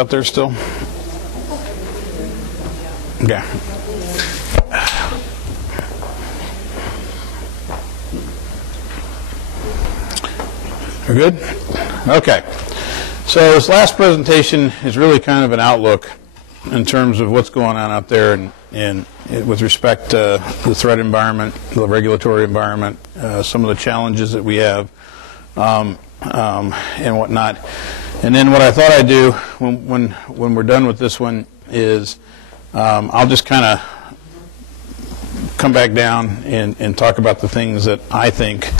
Out there still? Okay. We're good? Okay. So this last presentation is really kind of an outlook in terms of what's going on out there and with respect to the threat environment, the regulatory environment, some of the challenges that we have, and whatnot. And then what I thought I'd do when we're done with this one is I'll just kind of come back down and talk about the things that I think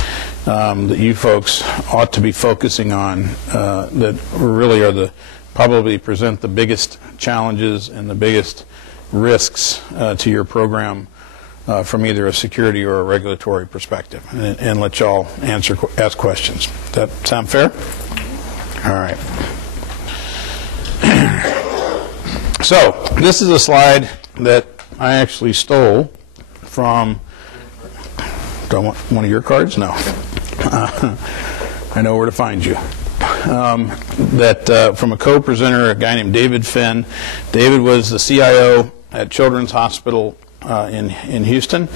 that you folks ought to be focusing on that really are probably present the biggest challenges and the biggest risks to your program from either a security or a regulatory perspective, and let y'all ask questions. Does that sound fair? All right. So this is a slide that I actually stole from. Do I want one of your cards? No. I know where to find you. From a co-presenter, a guy named David Finn. David was the CIO at Children's Hospital in Houston.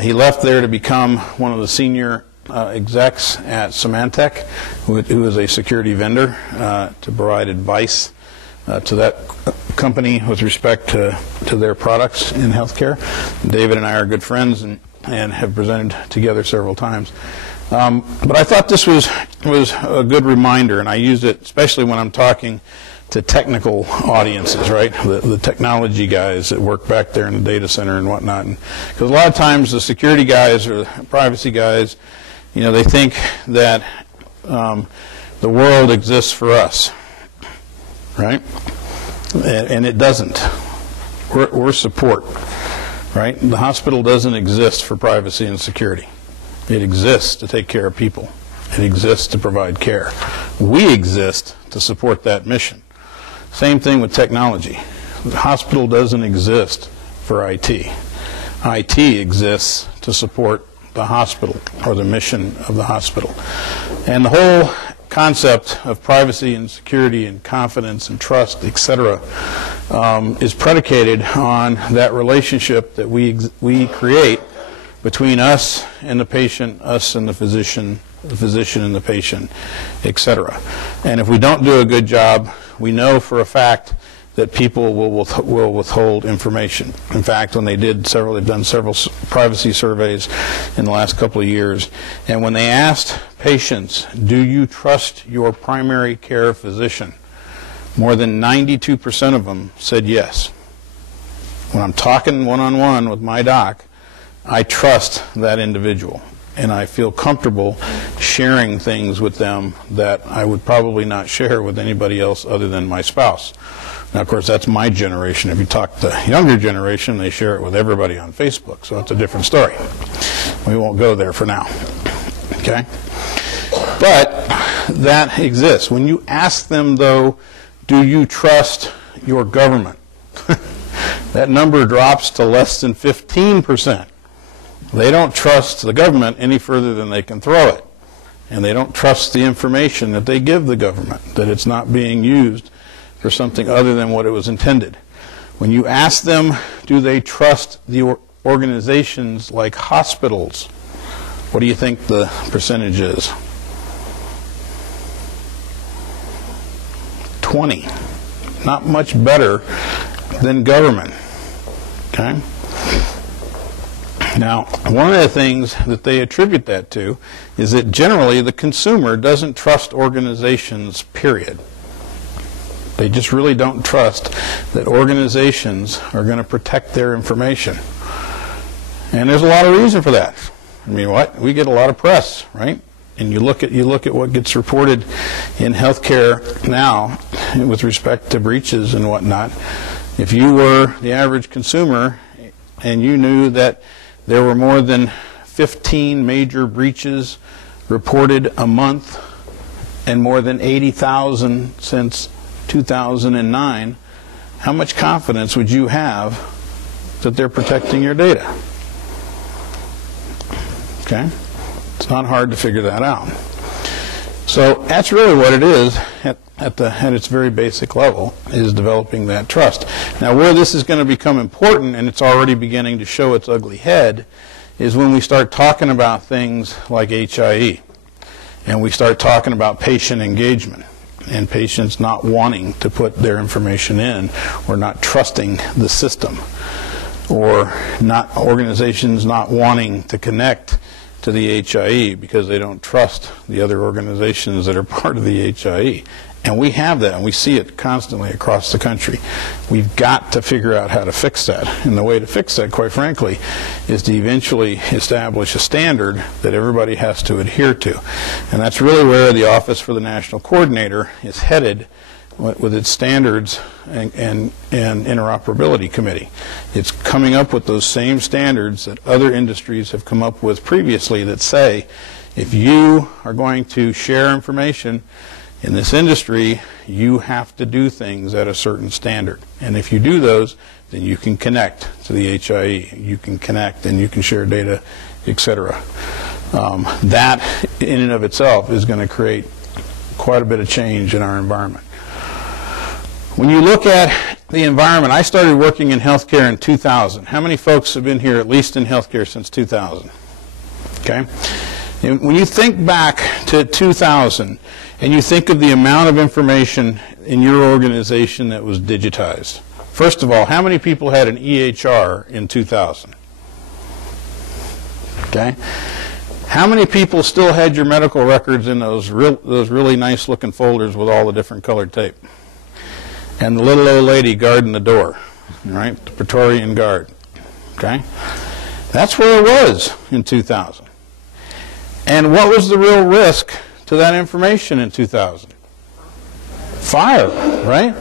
He left there to become one of the senior execs at Symantec, who is a security vendor, to provide advice to that company with respect to their products in healthcare. David and I are good friends and have presented together several times. But I thought this was a good reminder, and I use it especially when I'm talking to technical audiences, right? The technology guys that work back there in the data center and whatnot. Because a lot of times the security guys or the privacy guys, you know, they think that the world exists for us, right? And it doesn't. We're support, right? The hospital doesn't exist for privacy and security. It exists to take care of people. It exists to provide care. We exist to support that mission. Same thing with technology. The hospital doesn't exist for IT. IT exists to support the hospital or the mission of the hospital. And the whole concept of privacy and security and confidence and trust, etc., is predicated on that relationship that we create between us and the patient, us and the physician and the patient, etc. And if we don't do a good job, we know for a fact that people will withhold information. In fact, when they've done several privacy surveys in the last couple of years, and when they asked patients, do you trust your primary care physician, more than 92% of them said yes. When I'm talking one-on-one with my doc, I trust that individual, and I feel comfortable sharing things with them that I would probably not share with anybody else other than my spouse. Now, of course, that's my generation. If you talk to the younger generation, they share it with everybody on Facebook, so it's a different story. We won't go there for now, okay? But that exists. When you ask them, though, do you trust your government? That number drops to less than 15%. They don't trust the government any further than they can throw it. And they don't trust the information that they give the government, that it's not being used for something other than what it was intended. When you ask them, do they trust the organizations like hospitals, what do you think the percentage is? 20. Not much better than government. Okay? Now, one of the things that they attribute that to is that generally the consumer doesn't trust organizations, period. They just really don't trust that organizations are going to protect their information. And there's a lot of reason for that. I mean, we get a lot of press, right? And you look at what gets reported in healthcare now with respect to breaches and whatnot. If you were the average consumer and you knew that there were more than 15 major breaches reported a month and more than 80,000 since 2009, how much confidence would you have that they're protecting your data? Okay? It's not hard to figure that out. So that's really what it is at its very basic level, is developing that trust. Now, where this is going to become important, and it's already beginning to show its ugly head, is when we start talking about things like HIE, and we start talking about patient engagement, and patients not wanting to put their information in, or not trusting the system, or organizations not wanting to connect to the HIE because they don't trust the other organizations that are part of the HIE. And we have that, and we see it constantly across the country. We've got to figure out how to fix that. And the way to fix that, quite frankly, is to eventually establish a standard that everybody has to adhere to. And that's really where the Office for the National Coordinator is headed with its standards and interoperability committee. It's coming up with those same standards that other industries have come up with previously that say, if you are going to share information in this industry, you have to do things at a certain standard. And if you do those, then you can connect to the HIE. You can connect and you can share data, etc. That, in and of itself, is going to create quite a bit of change in our environment. When you look at the environment, I started working in healthcare in 2000. How many folks have been here at least in healthcare since 2000? Okay? And when you think back to 2000, and you think of the amount of information in your organization that was digitized. First of all, how many people had an EHR in 2000? Okay? How many people still had your medical records in those really nice looking folders with all the different colored tape? And the little old lady guarding the door, right? The Praetorian Guard. Okay? That's where it was in 2000. And what was the real risk to that information in 2000? Fire, right?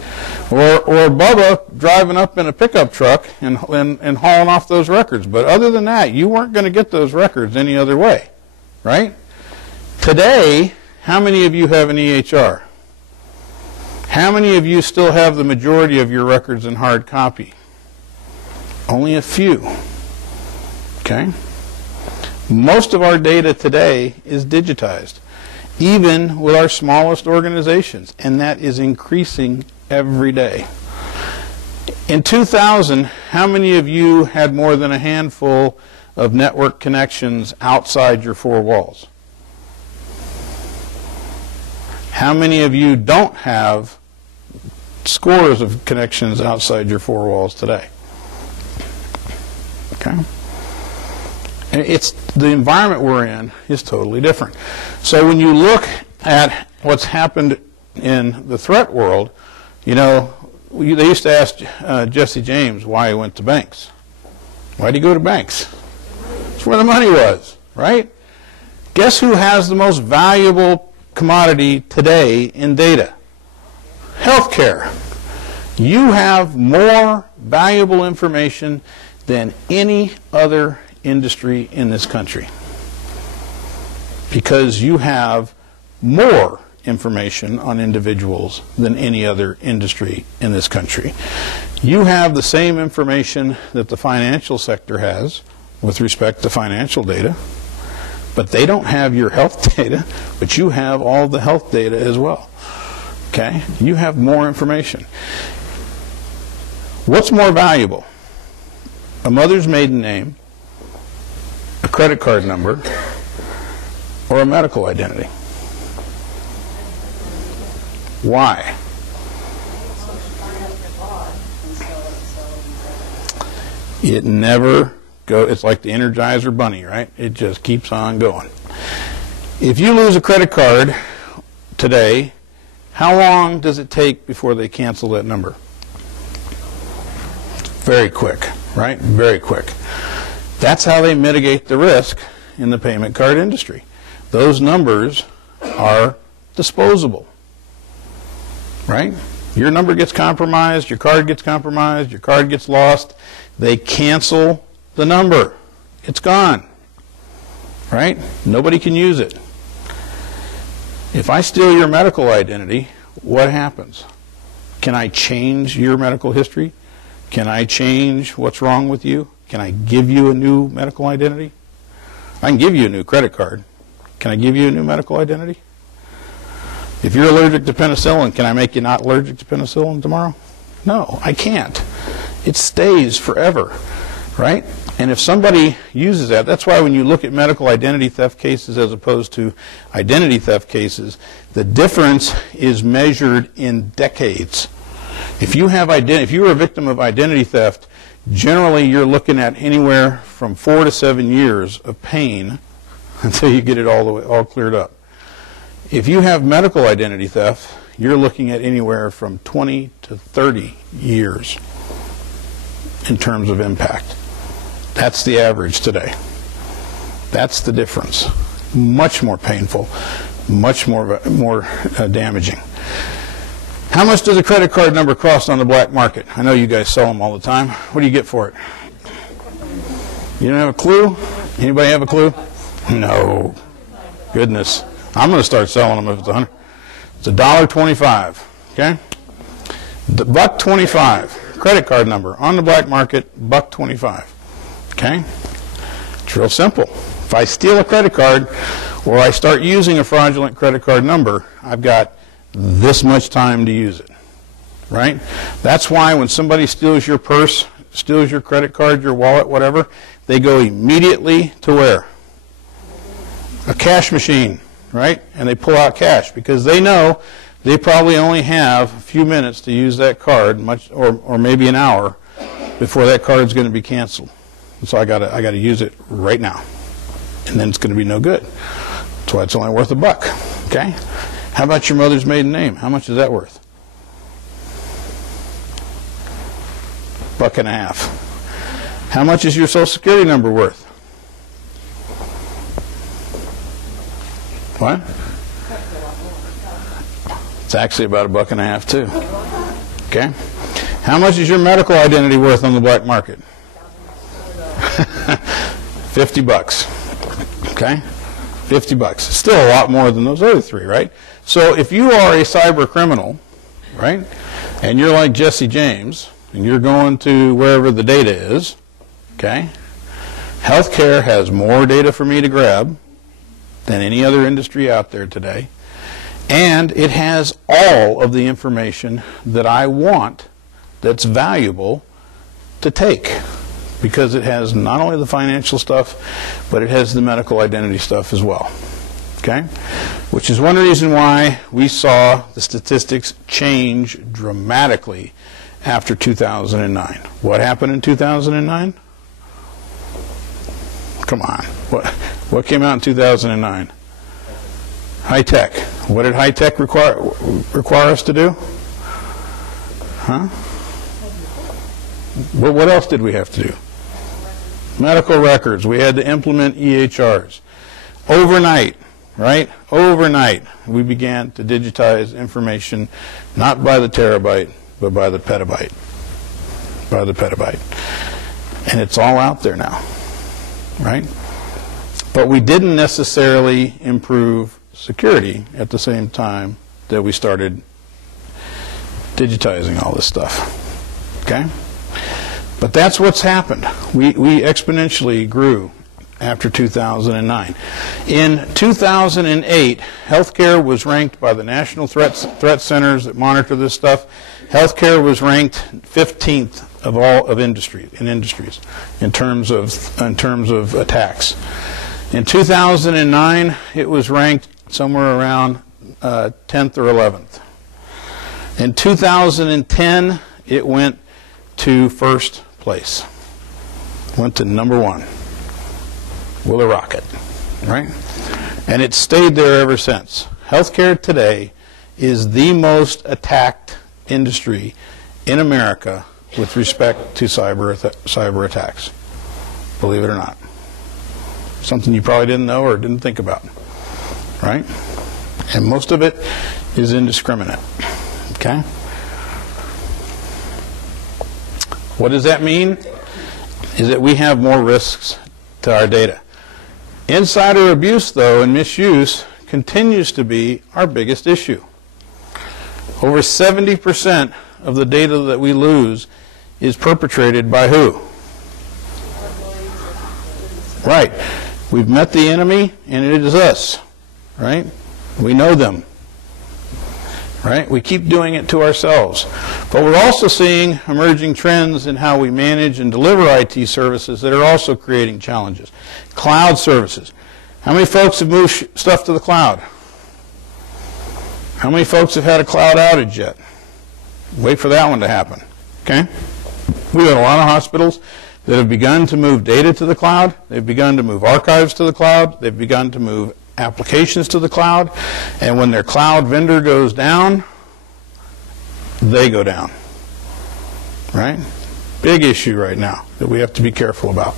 Or Bubba driving up in a pickup truck and hauling off those records. But other than that, you weren't going to get those records any other way, right? Today, how many of you have an EHR? How many of you still have the majority of your records in hard copy? Only a few, okay? Most of our data today is digitized, even with our smallest organizations, and that is increasing every day. In 2000, how many of you had more than a handful of network connections outside your four walls? How many of you don't have scores of connections outside your four walls today? Okay? It's the environment we're in is totally different. So when you look at what's happened in the threat world, you know, they used to ask Jesse James why he went to banks. Why did he go to banks? It's where the money was, right? Guess who has the most valuable commodity today in data? Healthcare. You have more valuable information than any other industry in this country because you have more information on individuals than any other industry in this country. You have the same information that the financial sector has with respect to financial data, but they don't have your health data, but you have all the health data as well. Okay? You have more information. What's more valuable? A mother's maiden name, a credit card number, or a medical identity? Why? It never goes. It's like the Energizer Bunny, right? It just keeps on going. If you lose a credit card today, how long does it take before they cancel that number? Very quick, right? Very quick. That's how they mitigate the risk in the payment card industry. Those numbers are disposable, right? Your number gets compromised, your card gets compromised, your card gets lost. They cancel the number. It's gone, right? Nobody can use it. If I steal your medical identity, what happens? Can I change your medical history? Can I change what's wrong with you? Can I give you a new medical identity? I can give you a new credit card. Can I give you a new medical identity? If you're allergic to penicillin, can I make you not allergic to penicillin tomorrow? No, I can't. It stays forever, right? And if somebody uses that, that's why when you look at medical identity theft cases as opposed to identity theft cases, the difference is measured in decades. If you are a victim of identity theft, generally you're looking at anywhere from 4 to 7 years of pain until you get it all cleared up. If you have medical identity theft, you're looking at anywhere from 20 to 30 years in terms of impact. That's the average today. That's the difference. Much more painful, much more damaging. How much does a credit card number cost on the black market? I know you guys sell them all the time. What do you get for it? You don't have a clue? Anybody have a clue? No. Goodness. I'm going to start selling them if it's $100. It's $1.25. Okay? The $1.25 credit card number on the black market, $1.25. Okay? It's real simple. If I steal a credit card or I start using a fraudulent credit card number, I've got this much time to use it. Right? That's why when somebody steals your purse, steals your credit card, your wallet, whatever, they go immediately to where? A cash machine, right? And they pull out cash because they know they probably only have a few minutes to use that card, or maybe an hour, before that card's going to be canceled. And so I got to use it right now, and then it's going to be no good. That's why it's only worth $1. Okay? How about your mother's maiden name? How much is that worth? $1.50. How much is your Social Security number worth? What? It's actually about $1.50 too. Okay? How much is your medical identity worth on the black market? $50. Okay? $50. Still a lot more than those other three, right? So if you are a cyber criminal, right, and you're like Jesse James, and you're going to wherever the data is, okay, healthcare has more data for me to grab than any other industry out there today, and it has all of the information that I want that's valuable to take, because it has not only the financial stuff, but it has the medical identity stuff as well. Okay? Which is one reason why we saw the statistics change dramatically after 2009. What happened in 2009? Come on. What came out in 2009? High tech. What did high tech require us to do? Huh? What else did we have to do? Medical records. We had to implement EHRs. Overnight, right? Overnight, we began to digitize information, not by the terabyte, but by the petabyte. By the petabyte. And it's all out there now, right? But we didn't necessarily improve security at the same time that we started digitizing all this stuff, okay? But that's what's happened. We exponentially grew after 2009. In 2008, healthcare was ranked by the national threat centers that monitor this stuff. Healthcare was ranked 15th of all of industries in terms of attacks. In 2009, it was ranked somewhere around 10th or 11th. In 2010, it went to first place. Went to number 1 with a rocket, right? And it's stayed there ever since. Healthcare today is the most attacked industry in America with respect to cyber attacks, believe it or not. Something you probably didn't know or didn't think about, right? And most of it is indiscriminate, okay? What does that mean? Is that we have more risks to our data. Insider abuse, though, and misuse continues to be our biggest issue. Over 70% of the data that we lose is perpetrated by who? Right. We've met the enemy, and it is us, right? We know them. right? We keep doing it to ourselves. But we're also seeing emerging trends in how we manage and deliver IT services that are also creating challenges. Cloud services. How many folks have moved stuff to the cloud? How many folks have had a cloud outage yet? Wait for that one to happen, okay? We've got a lot of hospitals that have begun to move data to the cloud. They've begun to move archives to the cloud. They've begun to move applications to the cloud. And when their cloud vendor goes down, they go down, right? Big issue right now that we have to be careful about.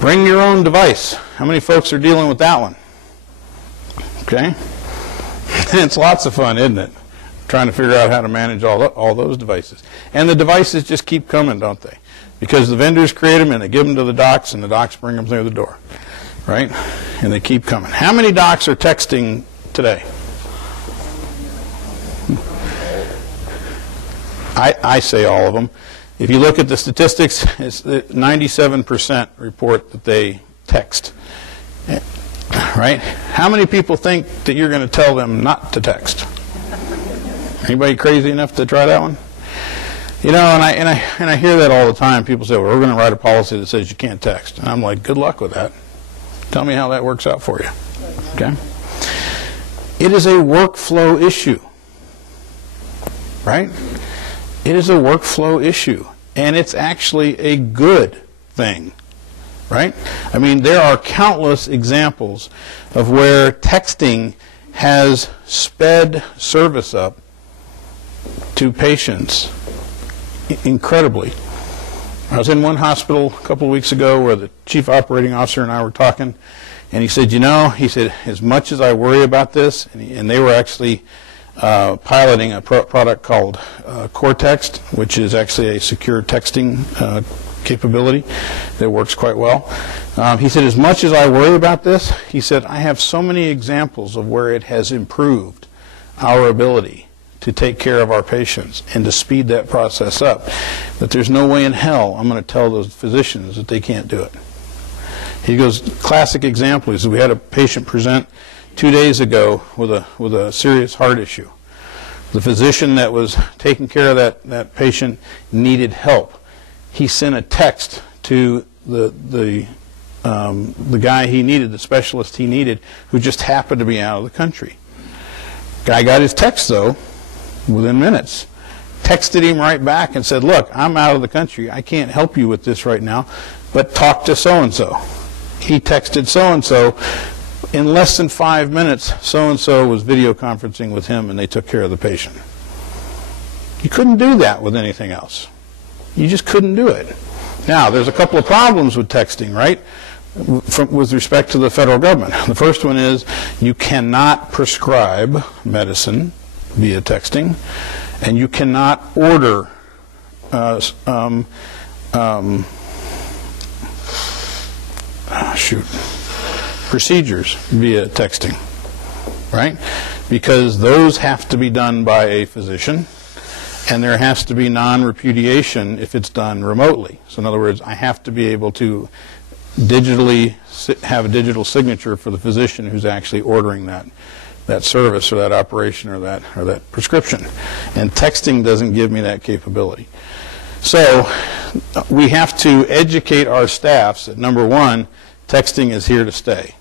Bring your own device. How many folks are dealing with that one? Okay? And it's lots of fun, isn't it? Trying to figure out how to manage all those devices. And the devices just keep coming, don't they? Because the vendors create them and they give them to the docs and the docs bring them through the door, right? And they keep coming. How many docs are texting today? I say all of them. If you look at the statistics, it's 97% report that they text, right? How many people think that you're going to tell them not to text? Anybody crazy enough to try that one? You know, and I hear that all the time. People say, well, we're going to write a policy that says you can't text. And I'm like, good luck with that. Tell me how that works out for you. Okay? It is a workflow issue, right? It is a workflow issue, and it's actually a good thing, right? I mean, there are countless examples of where texting has sped service up to patients incredibly. I was in one hospital a couple of weeks ago where the chief operating officer and I were talking, and he said, you know, he said, as much as I worry about this, and they were actually piloting a product called Cortext, which is actually a secure texting capability that works quite well. He said, as much as I worry about this, he said, I have so many examples of where it has improved our ability to take care of our patients and to speed that process up, that there's no way in hell I'm going to tell those physicians that they can't do it. He goes, classic example is we had a patient present 2 days ago with a serious heart issue. The physician that was taking care of that patient needed help. He sent a text to the guy he needed, the specialist he needed, who just happened to be out of the country. Guy got his text, though, within minutes. Texted him right back and said, look, I'm out of the country. I can't help you with this right now, but talk to so-and-so. He texted so-and-so. In less than 5 minutes, so-and-so was video conferencing with him, and they took care of the patient. You couldn't do that with anything else. You just couldn't do it. Now, there's a couple of problems with texting, right, with respect to the federal government. The first one is you cannot prescribe medicine via texting, and you cannot order procedures via texting, right? Because those have to be done by a physician, and there has to be non-repudiation if it's done remotely. So in other words, I have to be able to digitally have a digital signature for the physician who's actually ordering that service or that operation or that prescription. And texting doesn't give me that capability. So we have to educate our staffs that, number one, texting is here to stay.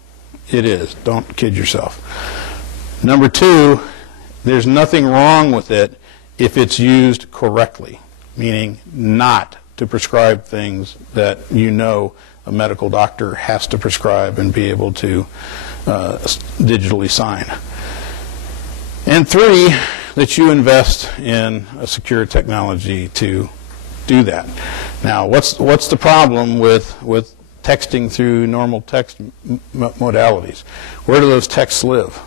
It is. Don't kid yourself. Number two, there's nothing wrong with it if it's used correctly, meaning not to prescribe things that you know a medical doctor has to prescribe and be able to digitally sign. And three, that you invest in a secure technology to do that. Now, what's the problem with texting through normal text modalities? Where do those texts live?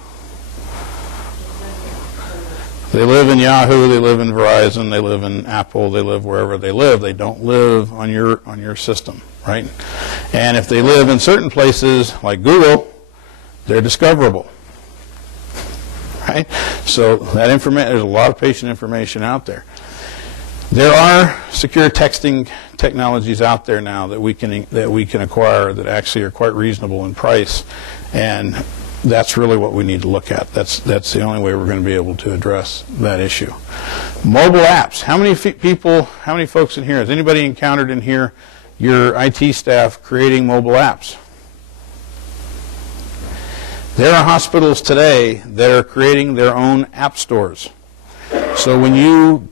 They live in Yahoo, they live in Verizon, they live in Apple, they live wherever they live. They don't live on your system, right? And if they live in certain places like Google, they're discoverable, right? So that information, there's a lot of patient information out there. There are secure texting technologies out there now that we can acquire that actually are quite reasonable in price and That's really what we need to look at. That's the only way we're going to be able to address that issue. Mobile apps. How many people, how many folks in here, has anybody encountered in here your IT staff creating mobile apps? There are hospitals today that are creating their own app stores. So when you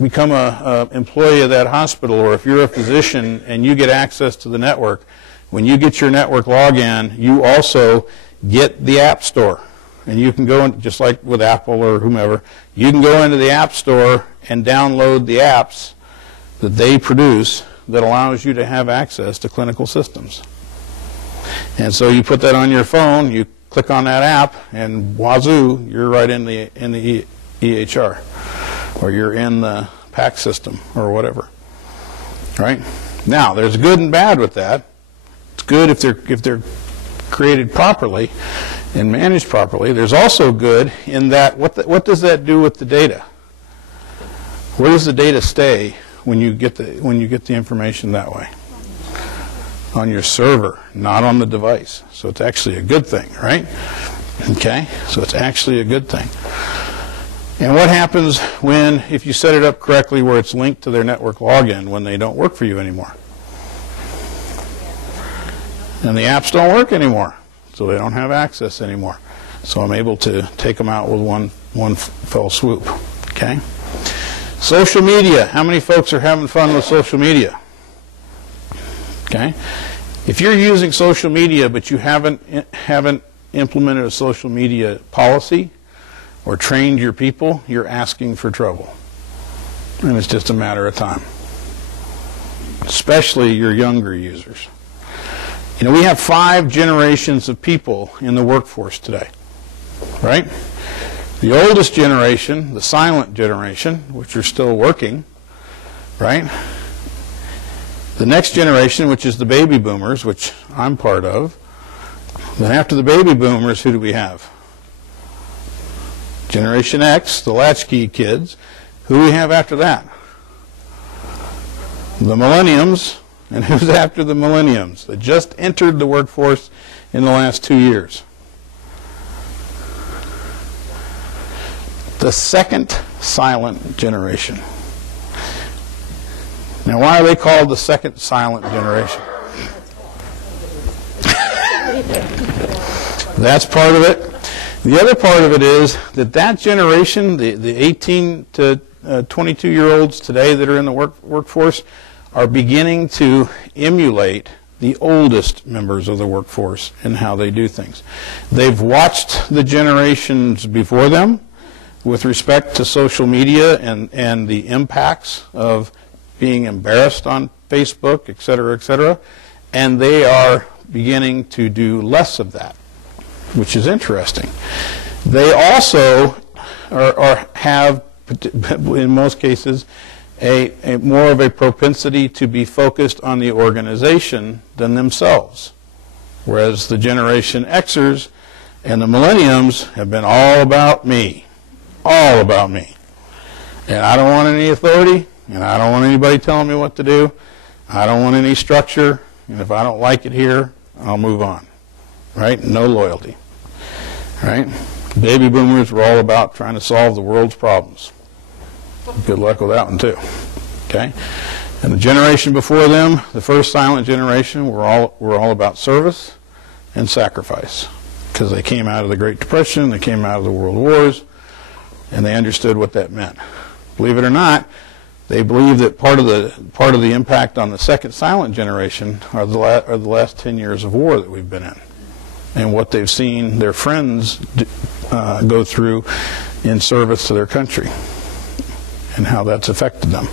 become an employee of that hospital, or if you're a physician and you get access to the network, when you get your network login, you also get the app store. And you can go in, just like with Apple or whomever, you can go into the app store and download the apps that they produce that allows you to have access to clinical systems. And so you put that on your phone, you click on that app, and wazoo, you're right in the EHR, or you're in the PAC system, or whatever. Right? Now, there's good and bad with that. It's good if they're created properly and managed properly. There's also good in that what does that do with the data? Where does the data stay when you get the information that way? On your server, not on the device. So it's actually a good thing, right? Okay, so it's actually a good thing. And what happens if you set it up correctly where it's linked to their network login when they don't work for you anymore? And the apps don't work anymore, so they don't have access anymore. So I'm able to take them out with one fell swoop. Okay. Social media. How many folks are having fun with social media? Okay. If you're using social media but you haven't implemented a social media policy or trained your people, you're asking for trouble. And it's just a matter of time. Especially your younger users. You know, we have 5 generations of people in the workforce today, right? The oldest generation, the silent generation, which are still working, right? The next generation, which is the baby boomers, which I'm part of. Then after the baby boomers, who do we have? Generation X, the latchkey kids. Who do we have after that? The millenniums. And who's after the millenniums that just entered the workforce in the last 2 years? The second silent generation. Now, why are they called the second silent generation? That's part of it. The other part of it is that generation, the 18 to 22-year-olds today that are in the workforce, are beginning to emulate the oldest members of the workforce in how they do things. They've watched the generations before them with respect to social media and the impacts of being embarrassed on Facebook, et cetera, and they are beginning to do less of that, which is interesting. They also have, in most cases, a more of a propensity to be focused on the organization than themselves. Whereas the Generation Xers and the Millenniums have been all about me. All about me. And I don't want any authority, and I don't want anybody telling me what to do. I don't want any structure, and if I don't like it here, I'll move on. Right? No loyalty. Right? Baby boomers were all about trying to solve the world's problems. Good luck with that one, too. Okay? And the generation before them, the first silent generation, were all about service and sacrifice. Because they came out of the Great Depression, they came out of the World Wars, and they understood what that meant. Believe it or not, they believe that part of the impact on the second silent generation are the last 10 years of war that we've been in, and what they've seen their friends go through in service to their country, and how that's affected them.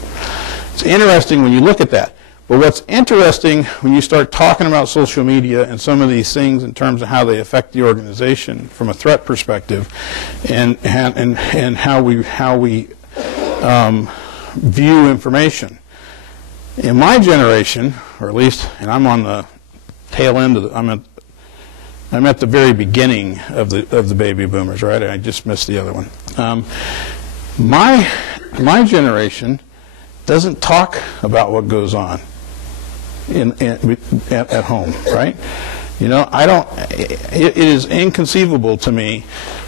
It's interesting when you look at that. But what's interesting when you start talking about social media and some of these things in terms of how they affect the organization from a threat perspective, and how we view information. In my generation, or at least, and I'm on the tail end of I'm at the very beginning of the baby boomers, right? I just missed the other one. My generation doesn't talk about what goes on at home, right? You know, it is inconceivable to me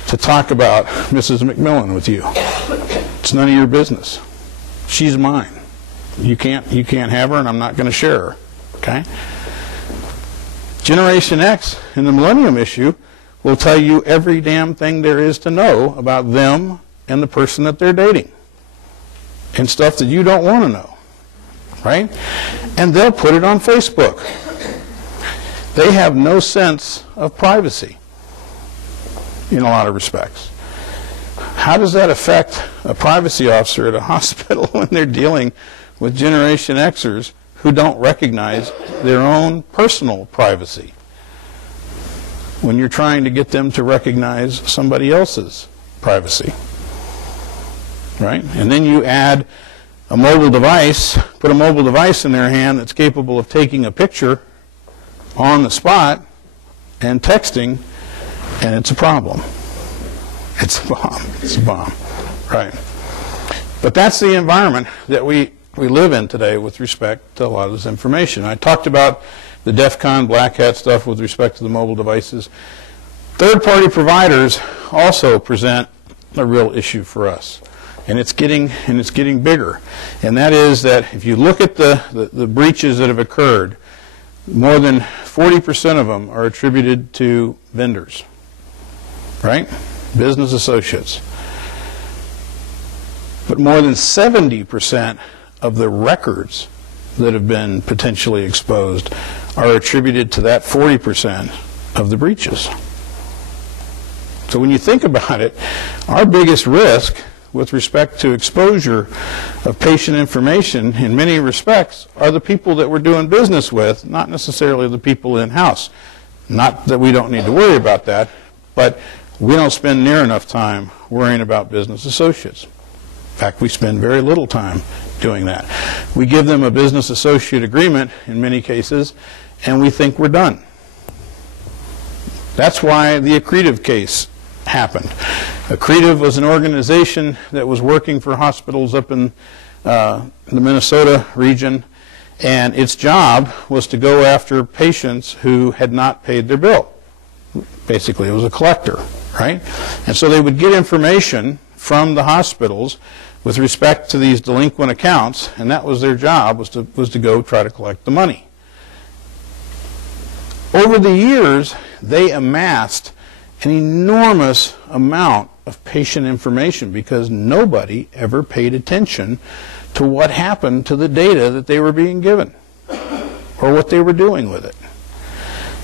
to talk about Mrs. McMillan with you. It's none of your business. She's mine. You can't have her, and I'm not going to share her. Okay? Generation X in the Millennium issue will tell you every damn thing there is to know about them and the person that they're dating, and stuff that you don't want to know, right? And they'll put it on Facebook. They have no sense of privacy in a lot of respects. How does that affect a privacy officer at a hospital when they're dealing with Generation Xers who don't recognize their own personal privacy when you're trying to get them to recognize somebody else's privacy? Right? And then you add a mobile device, put a mobile device in their hand that's capable of taking a picture on the spot and texting, and it's a problem. It's a bomb. It's a bomb. Right. But that's the environment that we live in today with respect to a lot of this information. I talked about the DEF CON Black Hat stuff with respect to the mobile devices. Third-party providers also present a real issue for us. And it's getting bigger. And that is that if you look at the breaches that have occurred, more than 40% of them are attributed to vendors, right? Business associates. But more than 70% of the records that have been potentially exposed are attributed to that 40% of the breaches. So when you think about it, our biggest risk with respect to exposure of patient information in many respects are the people that we're doing business with, not necessarily the people in-house. Not that we don't need to worry about that, but we don't spend near enough time worrying about business associates. In fact, we spend very little time doing that. We give them a business associate agreement in many cases, and we think we're done. That's why the Accretive case happened. Accretive was an organization that was working for hospitals up in the Minnesota region, and its job was to go after patients who had not paid their bill. Basically, it was a collector, right? And so they would get information from the hospitals with respect to these delinquent accounts, and that was their job, was to go try to collect the money. Over the years, they amassed an enormous amount of patient information because nobody ever paid attention to what happened to the data that they were being given or what they were doing with it.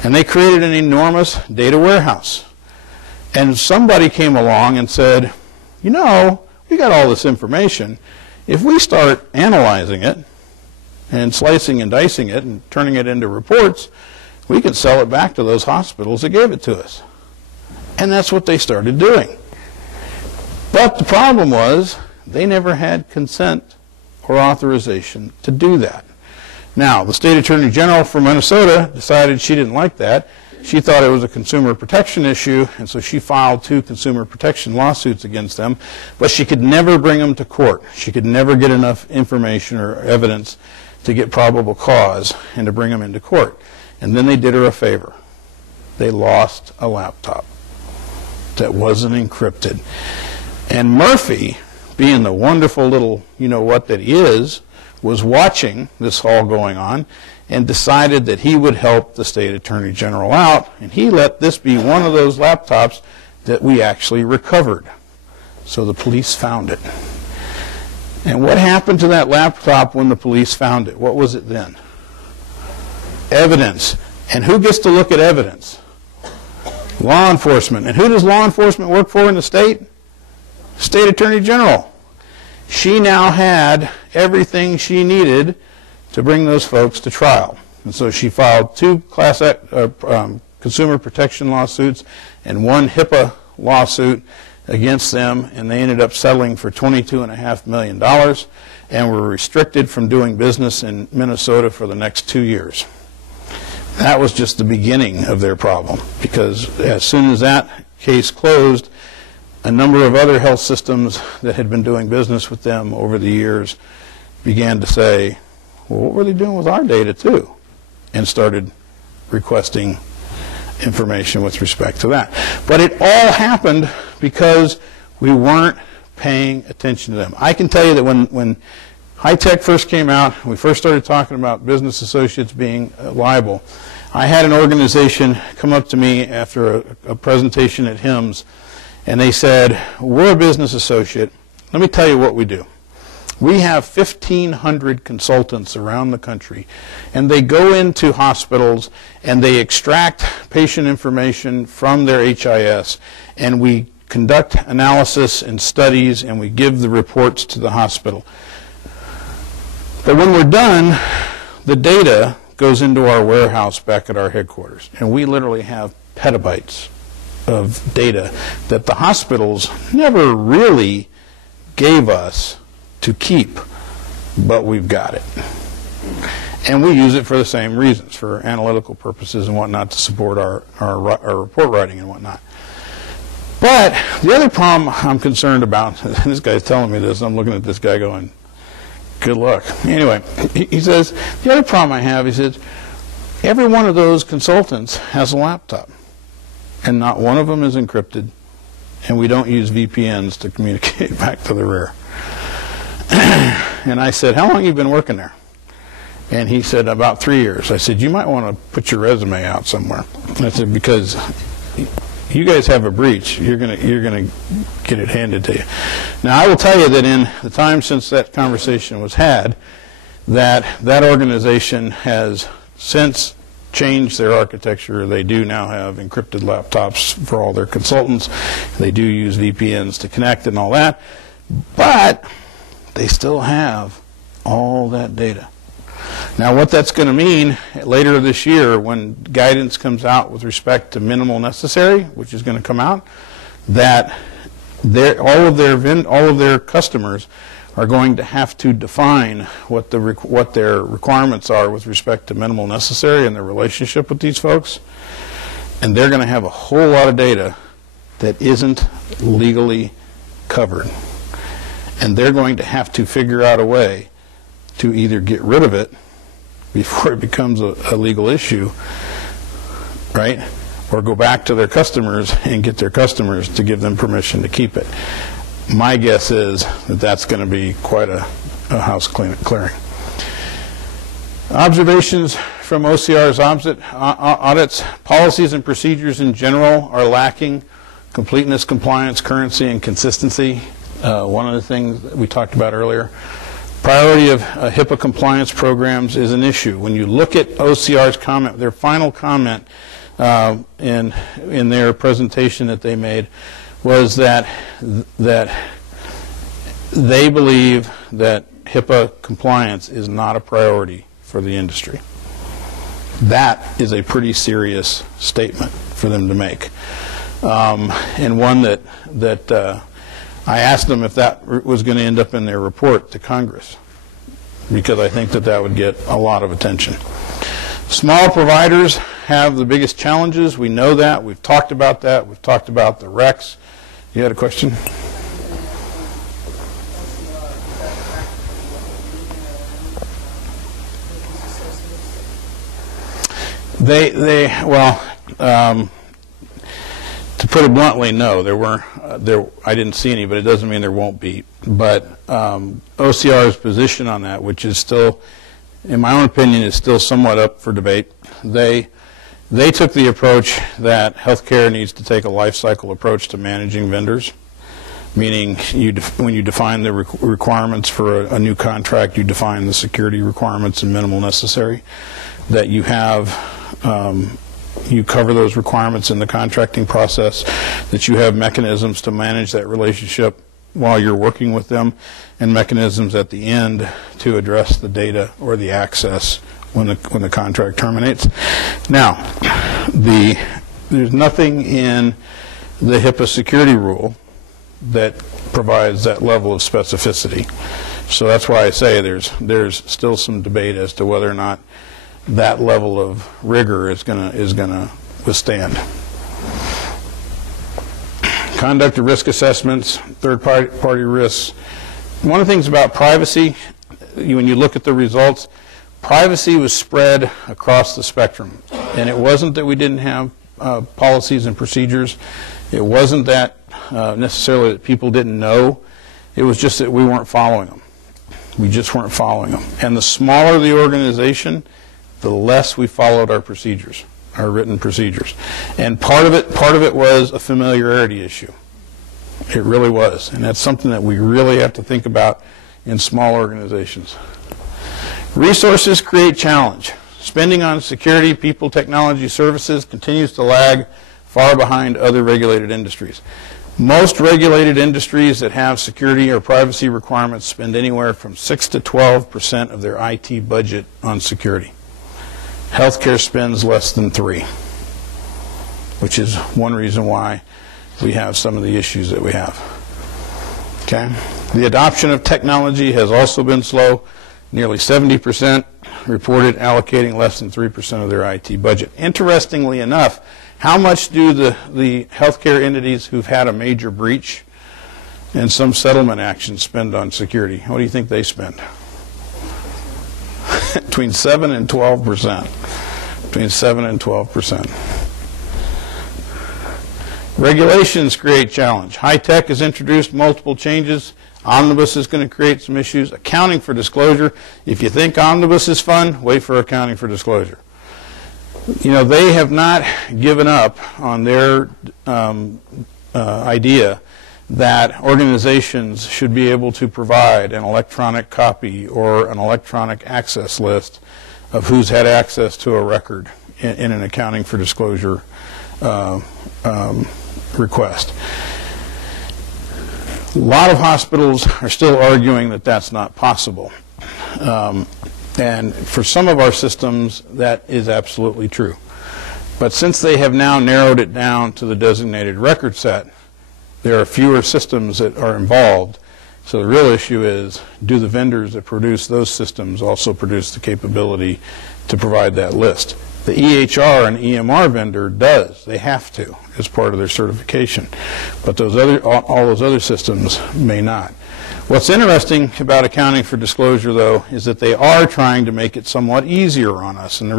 And they created an enormous data warehouse. And somebody came along and said, you know, we got all this information. If we start analyzing it and slicing and dicing it and turning it into reports, we can sell it back to those hospitals that gave it to us. And that's what they started doing. But the problem was they never had consent or authorization to do that. Now, the state attorney general for Minnesota decided she didn't like that. She thought it was a consumer protection issue, and so she filed 2 consumer protection lawsuits against them, but she could never bring them to court. She could never get enough information or evidence to get probable cause and to bring them into court. And then they did her a favor. They lost a laptop that wasn't encrypted. And Murphy, being the wonderful little you-know-what that he is, was watching this all going on and decided that he would help the state attorney general out, and he let this be one of those laptops that we actually recovered. So the police found it. And what happened to that laptop when the police found it? What was it then? Evidence. And who gets to look at evidence? Law enforcement. And who does law enforcement work for in the state? State Attorney General. She now had everything she needed to bring those folks to trial. And so she filed 2 consumer protection lawsuits and 1 HIPAA lawsuit against them, and they ended up settling for $22.5 million and were restricted from doing business in Minnesota for the next 2 years. That was just the beginning of their problem, because as soon as that case closed, a number of other health systems that had been doing business with them over the years began to say, well, what were they doing with our data too? And started requesting information with respect to that. But it all happened because we weren't paying attention to them. I can tell you that when high-tech first came out, we first started talking about business associates being liable, I had an organization come up to me after a presentation at HIMSS, and they said, we're a business associate. Let me tell you what we do. We have 1,500 consultants around the country, and they go into hospitals and they extract patient information from their HIS, and we conduct analysis and studies, and we give the reports to the hospital. But when we're done, the data goes into our warehouse back at our headquarters, and we literally have petabytes of data that the hospitals never really gave us to keep, but we've got it. And we use it for the same reasons, for analytical purposes and whatnot, to support our report writing and whatnot. But the other problem I'm concerned about, this guy's telling me this, I'm looking at this guy going, good luck. Anyway, he says, the other problem I have, he says, every one of those consultants has a laptop, and not one of them is encrypted, and we don't use VPNs to communicate back to the rear. And I said, how long have you been working there? And he said, about 3 years. I said, you might want to put your resume out somewhere. I said, because you guys have a breach. You're gonna get it handed to you. Now, I will tell you that in the time since that conversation was had, that organization has since changed their architecture. They do now have encrypted laptops for all their consultants. They do use VPNs to connect and all that. But they still have all that data. Now, what that's going to mean later this year when guidance comes out with respect to minimal necessary, which is going to come out, that all of their customers are going to have to define what their requirements are with respect to minimal necessary and their relationship with these folks. And they're going to have a whole lot of data that isn't legally covered. And they're going to have to figure out a way to either get rid of it before it becomes a legal issue, right? Or go back to their customers and get their customers to give them permission to keep it. My guess is that that's going to be quite a house clearing. Observations from OCR's audits. Policies and procedures in general are lacking completeness, compliance, currency, and consistency. One of the things that we talked about earlier. Priority of HIPAA compliance programs is an issue. When you look at OCR's comment, their final comment in their presentation that they made was that they believe that HIPAA compliance is not a priority for the industry. That is a pretty serious statement for them to make, and one that I asked them if that was going to end up in their report to Congress, because I think that would get a lot of attention. Small providers have the biggest challenges. We know that. We've talked about that. We've talked about the RECs. You had a question? To put it bluntly, no, I didn't see any, but it doesn't mean there won't be. But OCR's position on that, which is still, in my own opinion, is still somewhat up for debate. They took the approach that healthcare needs to take a life cycle approach to managing vendors, meaning when you define the requirements for a new contract, you define the security requirements and minimal necessary, that you have you cover those requirements in the contracting process, that you have mechanisms to manage that relationship while you're working with them, and mechanisms at the end to address the data or the access when the contract terminates. Now, there's nothing in the HIPAA security rule that provides that level of specificity. So that's why I say there's still some debate as to whether or not that level of rigor is gonna withstand. Conduct of risk assessments, third-party risks. One of the things about privacy, when you look at the results, privacy was spread across the spectrum, and it wasn't that we didn't have policies and procedures. It wasn't that necessarily that people didn't know. It was just that we weren't following them. We just weren't following them. And the smaller the organization, the less we followed our procedures, our written procedures. And part of it was a familiarity issue. It really was. And that's something that we really have to think about in small organizations. Resources create challenge. Spending on security, people, technology, services continues to lag far behind other regulated industries. Most regulated industries that have security or privacy requirements spend anywhere from 6 to 12% of their IT budget on security. Healthcare spends less than 3%, which is one reason why we have some of the issues that we have. Okay? The adoption of technology has also been slow. Nearly 70% reported allocating less than 3% of their IT budget. Interestingly enough, how much do the healthcare entities who've had a major breach and some settlement action spend on security? What do you think they spend? Between 7 and 12%. Between 7 and 12%. Regulations create challenge. High tech has introduced multiple changes. Omnibus is going to create some issues. Accounting for disclosure. If you think Omnibus is fun, wait for accounting for disclosure. You know, they have not given up on their idea that organizations should be able to provide an electronic copy or an electronic access list of who's had access to a record in an accounting for disclosure request. A lot of hospitals are still arguing that that's not possible. And for some of our systems, that is absolutely true. But since they have now narrowed it down to the designated record set, there are fewer systems that are involved. So the real issue is, do the vendors that produce those systems also produce the capability to provide that list? The EHR and EMR vendor does. They have to as part of their certification. But all those other systems may not. What's interesting about accounting for disclosure, though, is that they are trying to make it somewhat easier on us. And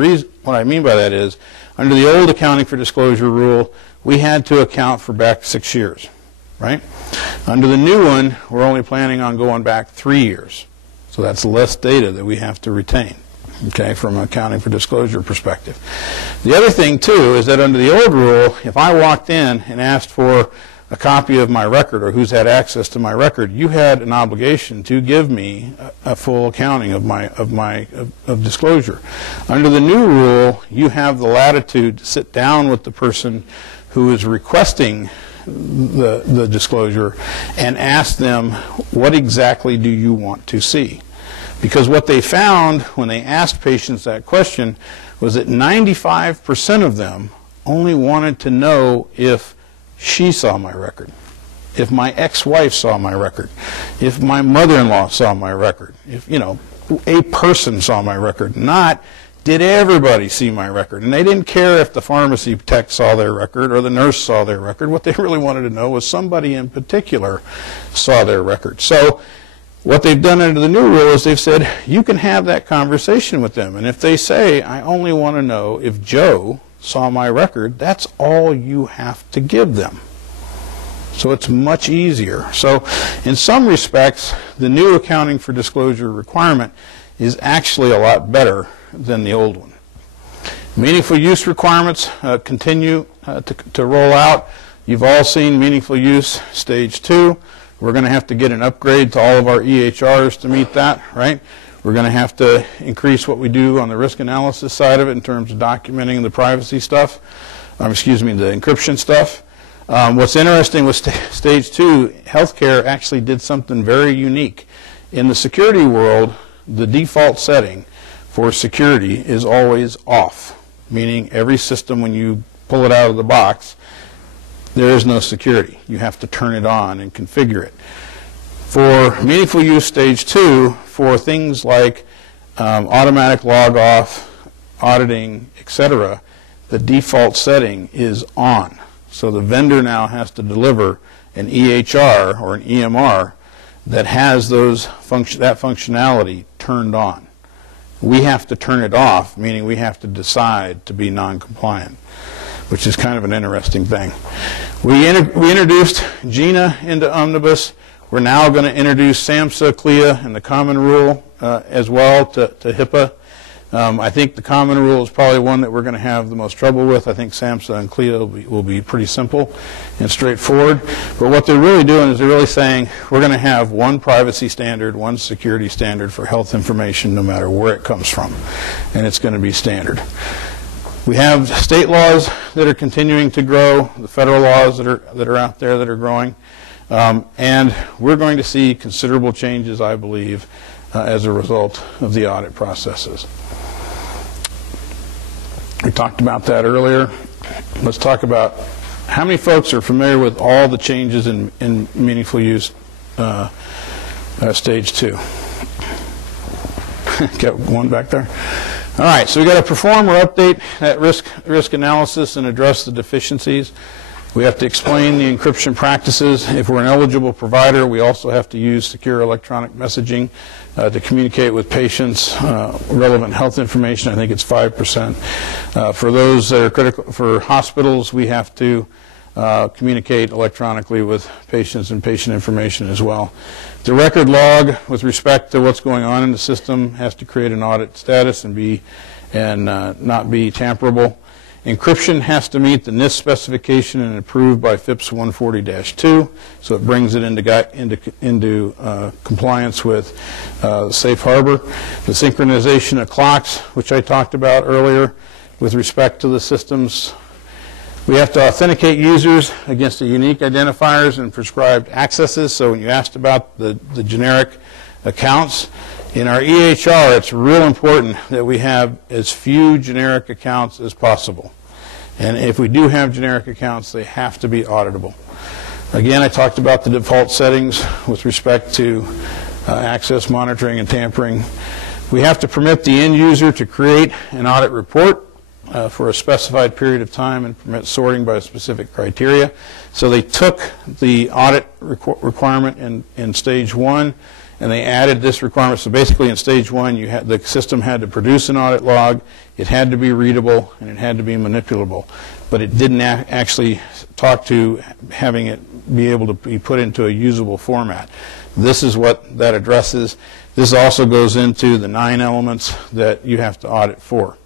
what I mean by that is, under the old accounting for disclosure rule, we had to account for back 6 years, right? Under the new one, we're only planning on going back 3 years. So that's less data that we have to retain, okay, from an accounting for disclosure perspective. The other thing, too, is that under the old rule, if I walked in and asked for a copy of my record or who's had access to my record, you had an obligation to give me a full accounting of disclosure. Under the new rule, you have the latitude to sit down with the person who is requesting the disclosure and ask them, what exactly do you want to see? Because what they found when they asked patients that question was that 95% of them only wanted to know if she saw my record, if my ex-wife saw my record, if my mother-in-law saw my record, if, you know, a person saw my record, not did everybody see my record. And they didn't care if the pharmacy tech saw their record or the nurse saw their record. What they really wanted to know was somebody in particular saw their record. So what they've done under the new rule is they've said you can have that conversation with them. And if they say, I only want to know if Joe saw my record, that's all you have to give them. So it's much easier. So in some respects, the new accounting for disclosure requirement is actually a lot better than the old one. Meaningful use requirements continue to roll out. You've all seen meaningful use stage 2. We're going to have to get an upgrade to all of our EHRs to meet that, right? We're going to have to increase what we do on the risk analysis side of it in terms of documenting the privacy stuff, the encryption stuff. What's interesting with stage 2, healthcare actually did something very unique. In the security world, the default setting for security is always off, meaning every system, when you pull it out of the box, there is no security. You have to turn it on and configure it. For meaningful use stage 2, for things like automatic log off, auditing, etc., the default setting is on. So the vendor now has to deliver an EHR or an EMR that has that functionality turned on. We have to turn it off, meaning we have to decide to be non-compliant. which is kind of an interesting thing. We introduced GINA into Omnibus. We're now going to introduce SAMHSA, CLIA, and the Common Rule as well to HIPAA. I think the Common Rule is probably one that we're going to have the most trouble with. I think SAMHSA and CLIA will be pretty simple and straightforward. But what they're really doing is they're really saying we're going to have one privacy standard, one security standard for health information no matter where it comes from. And it's going to be standard. We have state laws that are continuing to grow, the federal laws that are out there that are growing. And we're going to see considerable changes, I believe, as a result of the audit processes. We talked about that earlier. Let's talk about how many folks are familiar with all the changes in meaningful use stage 2. Got one back there. All right, so we got to perform or update that risk analysis and address the deficiencies. We have to explain the encryption practices. If we're an eligible provider, we also have to use secure electronic messaging to communicate with patients relevant health information. I think it's 5%. For those that are critical, for hospitals, we have to communicate electronically with patients and patient information as well. The record log with respect to what's going on in the system has to create an audit status and not be tamperable. Encryption has to meet the NIST specification and approved by FIPS 140-2, so it brings it into compliance with safe harbor. The synchronization of clocks, which I talked about earlier, with respect to the systems. We have to authenticate users against the unique identifiers and prescribed accesses. So when you asked about the generic accounts, in our EHR, it's real important that we have as few generic accounts as possible. And if we do have generic accounts, they have to be auditable. Again, I talked about the default settings with respect to access monitoring and tampering. We have to permit the end user to create an audit report for a specified period of time and permit sorting by specific criteria. So they took the audit requirement in stage 1 and they added this requirement. So basically in stage 1, the system had to produce an audit log, it had to be readable, and it had to be manipulable. But it didn't actually talk to having it be able to be put into a usable format. This is what that addresses. This also goes into the 9 elements that you have to audit for.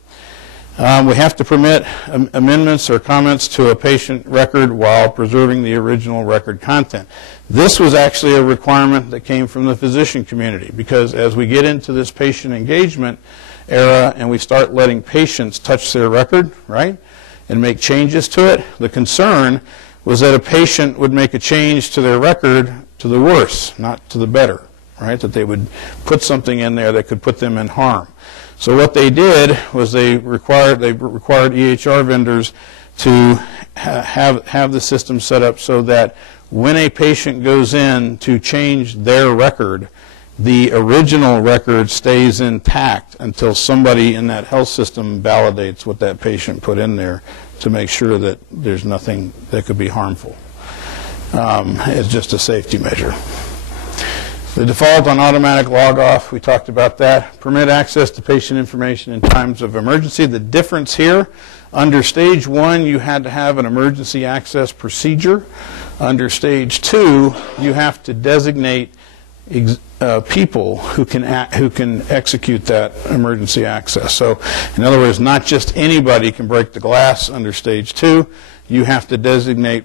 We have to permit amendments or comments to a patient record while preserving the original record content. This was actually a requirement that came from the physician community, because as we get into this patient engagement era and we start letting patients touch their record, right, and make changes to it, the concern was that a patient would make a change to their record to the worse, not to the better, right, that they would put something in there that could put them in harm. So what they did was they required EHR vendors to have the system set up so that when a patient goes in to change their record, the original record stays intact until somebody in that health system validates what that patient put in there to make sure that there's nothing that could be harmful. It's just a safety measure. The default on automatic log-off, we talked about that. Permit access to patient information in times of emergency. The difference here, under stage 1, you had to have an emergency access procedure. Under stage 2, you have to designate people who can execute that emergency access. So, in other words, not just anybody can break the glass under stage 2. You have to designate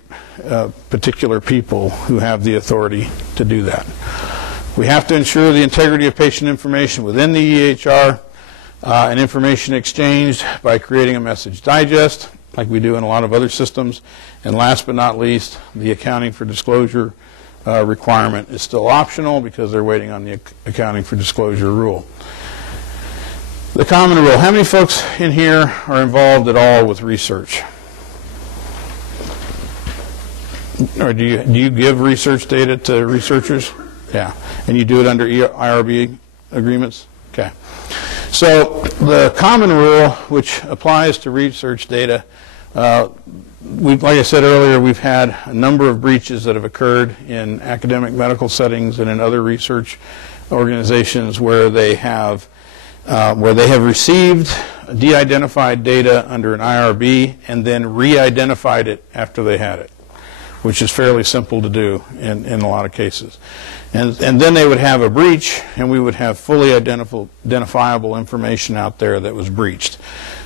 particular people who have the authority to do that. We have to ensure the integrity of patient information within the EHR and information exchanged by creating a message digest, like we do in a lot of other systems. And last but not least, the accounting for disclosure requirement is still optional because they're waiting on the accounting for disclosure rule. The common rule. How many folks in here are involved at all with research? Or do you give research data to researchers? Yeah, and you do it under IRB agreements? Okay. So the common rule, which applies to research data, like I said earlier, we've had a number of breaches that have occurred in academic medical settings and in other research organizations where they have received de-identified data under an IRB and then re-identified it after they had it, which is fairly simple to do in a lot of cases. And then they would have a breach, and we would have fully identifiable information out there that was breached.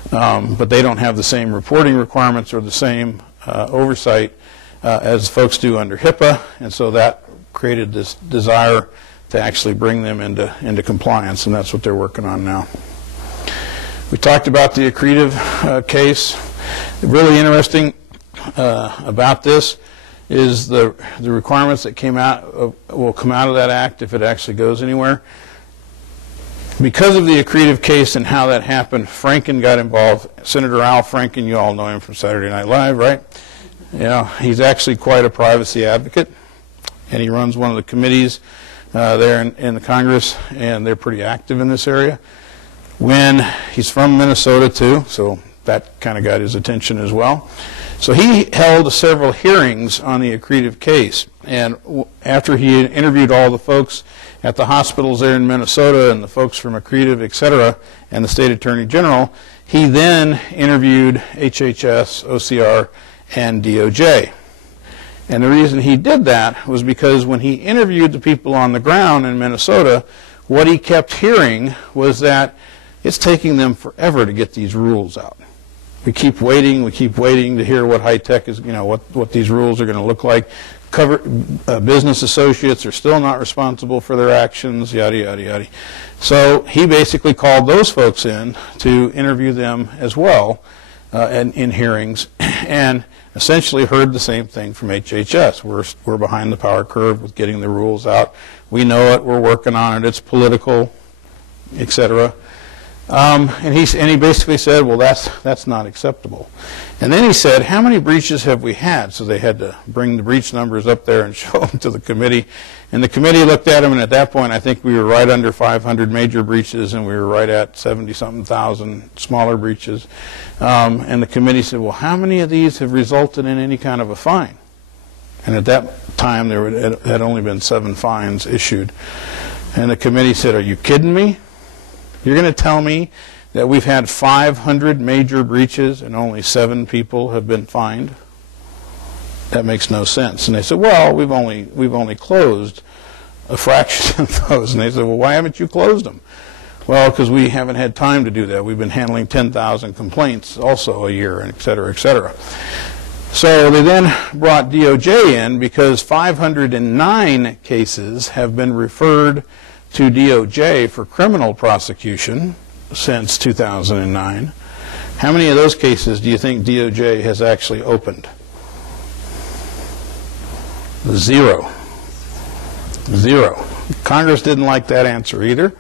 But they don't have the same reporting requirements or the same oversight as folks do under HIPAA, and so that created this desire to actually bring them into compliance, and that's what they're working on now. We talked about the accretive case. Really interesting about this is the requirements that will come out of that act if it actually goes anywhere. Because of the accretive case and how that happened, Franken got involved. Senator Al Franken, you all know him from Saturday Night Live, right? Yeah, he's actually quite a privacy advocate, and he runs one of the committees there in the Congress, and they're pretty active in this area. When he's from Minnesota too, so that kind of got his attention as well. So he held several hearings on the accretive case, and after he had interviewed all the folks at the hospitals there in Minnesota and the folks from accretive, et cetera, and the state attorney general, he then interviewed HHS, OCR, and DOJ. And the reason he did that was because when he interviewed the people on the ground in Minnesota, what he kept hearing was that it's taking them forever to get these rules out. We keep waiting to hear what high tech is, what these rules are going to look like. Business associates are still not responsible for their actions, yada, yada, yada. So he basically called those folks in to interview them as well in hearings, and essentially heard the same thing from HHS. We're behind the power curve with getting the rules out. We know it. We're working on it. It's political, etc. And he basically said, well, that's not acceptable. And then he said, how many breaches have we had? So they had to bring the breach numbers up there and show them to the committee. And the committee looked at them, and at that point, I think we were right under 500 major breaches, and we were right at 70-something thousand smaller breaches. And the committee said, well, how many of these have resulted in any kind of a fine? And at that time, there had only been 7 fines issued. And the committee said, are you kidding me? You're going to tell me that we've had 500 major breaches and only 7 people have been fined? That makes no sense. And they said, well, we've only closed a fraction of those. And they said, well, why haven't you closed them? Well, because we haven't had time to do that. We've been handling 10,000 complaints also a year, and et cetera, et cetera. So they then brought DOJ in because 509 cases have been referred to DOJ for criminal prosecution since 2009. How many of those cases do you think DOJ has actually opened? 0. 0. Congress didn't like that answer either.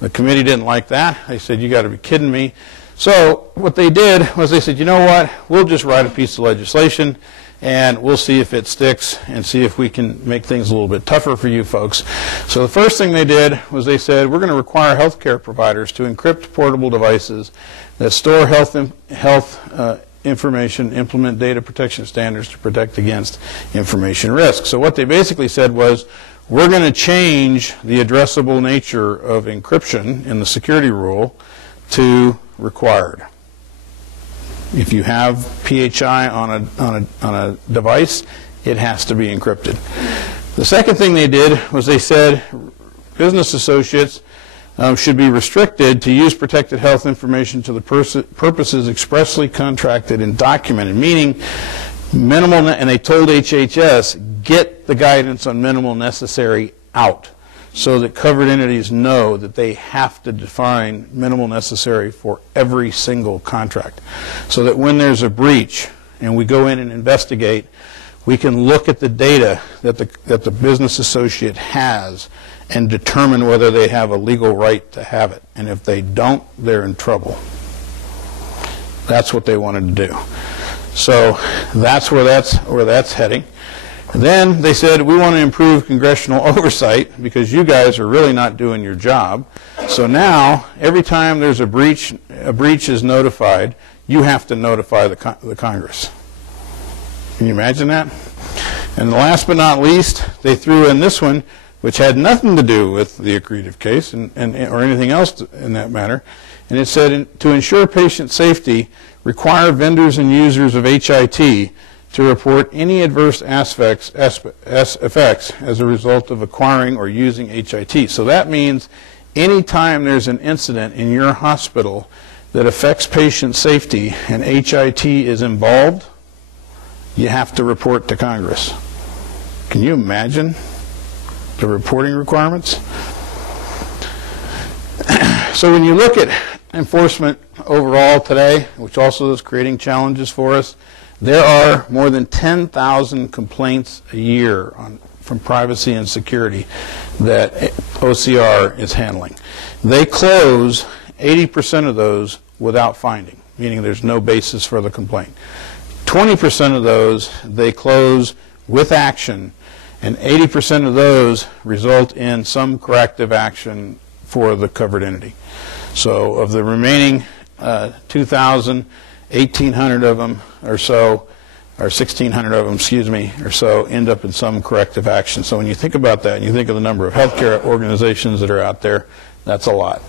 The committee didn't like that. They said, you got to be kidding me. So what they did was they said, you know what, we'll just write a piece of legislation and we'll see if it sticks and see if we can make things a little bit tougher for you folks. So the first thing they did was they said, we're going to require healthcare providers to encrypt portable devices that store health information, implement data protection standards to protect against information risk. So what they basically said was, we're going to change the addressable nature of encryption in the security rule to required. If you have PHI on a device, it has to be encrypted. The second thing they did was they said business associates should be restricted to use protected health information to the purposes expressly contracted and documented, meaning minimal, and they told HHS, get the guidance on minimal necessary out so that covered entities know that they have to define minimal necessary for every single contract. So that when there's a breach and we go in and investigate, we can look at the data that the business associate has and determine whether they have a legal right to have it. And if they don't, they're in trouble. That's what they wanted to do. So that's where that's heading. And then they said, we want to improve congressional oversight because you guys are really not doing your job. So now, every time there's a breach is notified, you have to notify the Congress. Can you imagine that? And last but not least, they threw in this one, which had nothing to do with the accretive case or anything else in that matter. And it said, to ensure patient safety, require vendors and users of HIT to report any adverse effects as a result of acquiring or using HIT. So that means any time there's an incident in your hospital that affects patient safety and HIT is involved, you have to report to Congress. Can you imagine the reporting requirements? So when you look at enforcement overall today, which also is creating challenges for us, there are more than 10,000 complaints a year from privacy and security that OCR is handling. They close 80% of those without finding, meaning there's no basis for the complaint. 20% of those they close with action, and 80% of those result in some corrective action for the covered entity. So of the remaining 2,000, 1,800 of them or so, or 1,600 of them, excuse me, or so, end up in some corrective action. So when you think about that, and you think of the number of healthcare organizations that are out there, that's a lot.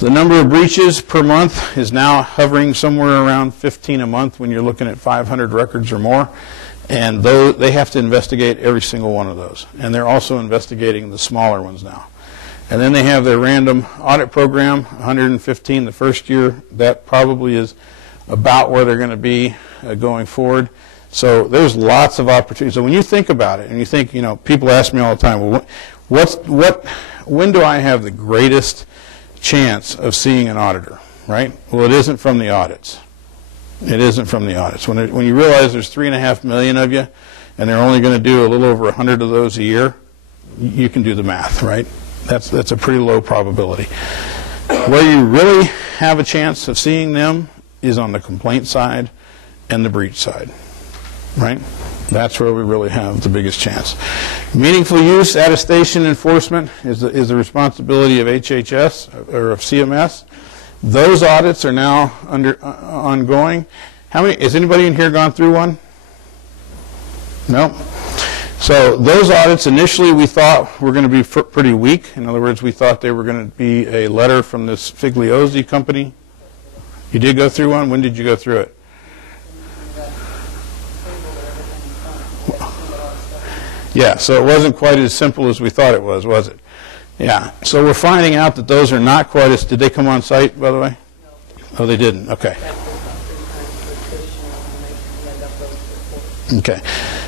The number of breaches per month is now hovering somewhere around 15 a month when you're looking at 500 records or more. And they have to investigate every single one of those. And they're also investigating the smaller ones now. And then they have their random audit program, 115 the first year. That probably is about where they're going to be going forward. So there's lots of opportunities. So when you think about it, and you think, you know, people ask me all the time, well, when do I have the greatest chance of seeing an auditor, right? Well, it isn't from the audits. It isn't from the audits. When you realize there's 3.5 million of you, and they're only going to do a little over 100 of those a year, you can do the math, right? That's a pretty low probability. Where you really have a chance of seeing them is on the complaint side and the breach side, right? That's where we really have the biggest chance. Meaningful use attestation enforcement is the responsibility of HHS or of CMS. Those audits are now ongoing. Has anybody in here gone through one? No? So those audits initially we thought were going to be pretty weak. In other words, we thought they were going to be a letter from this Figliozzi company. You did go through one? When did you go through it? Yeah, so it wasn't quite as simple as we thought it was it? Yeah, so we're finding out that those are not quite as, did they come on site, by the way? Oh, they didn't, okay. Okay,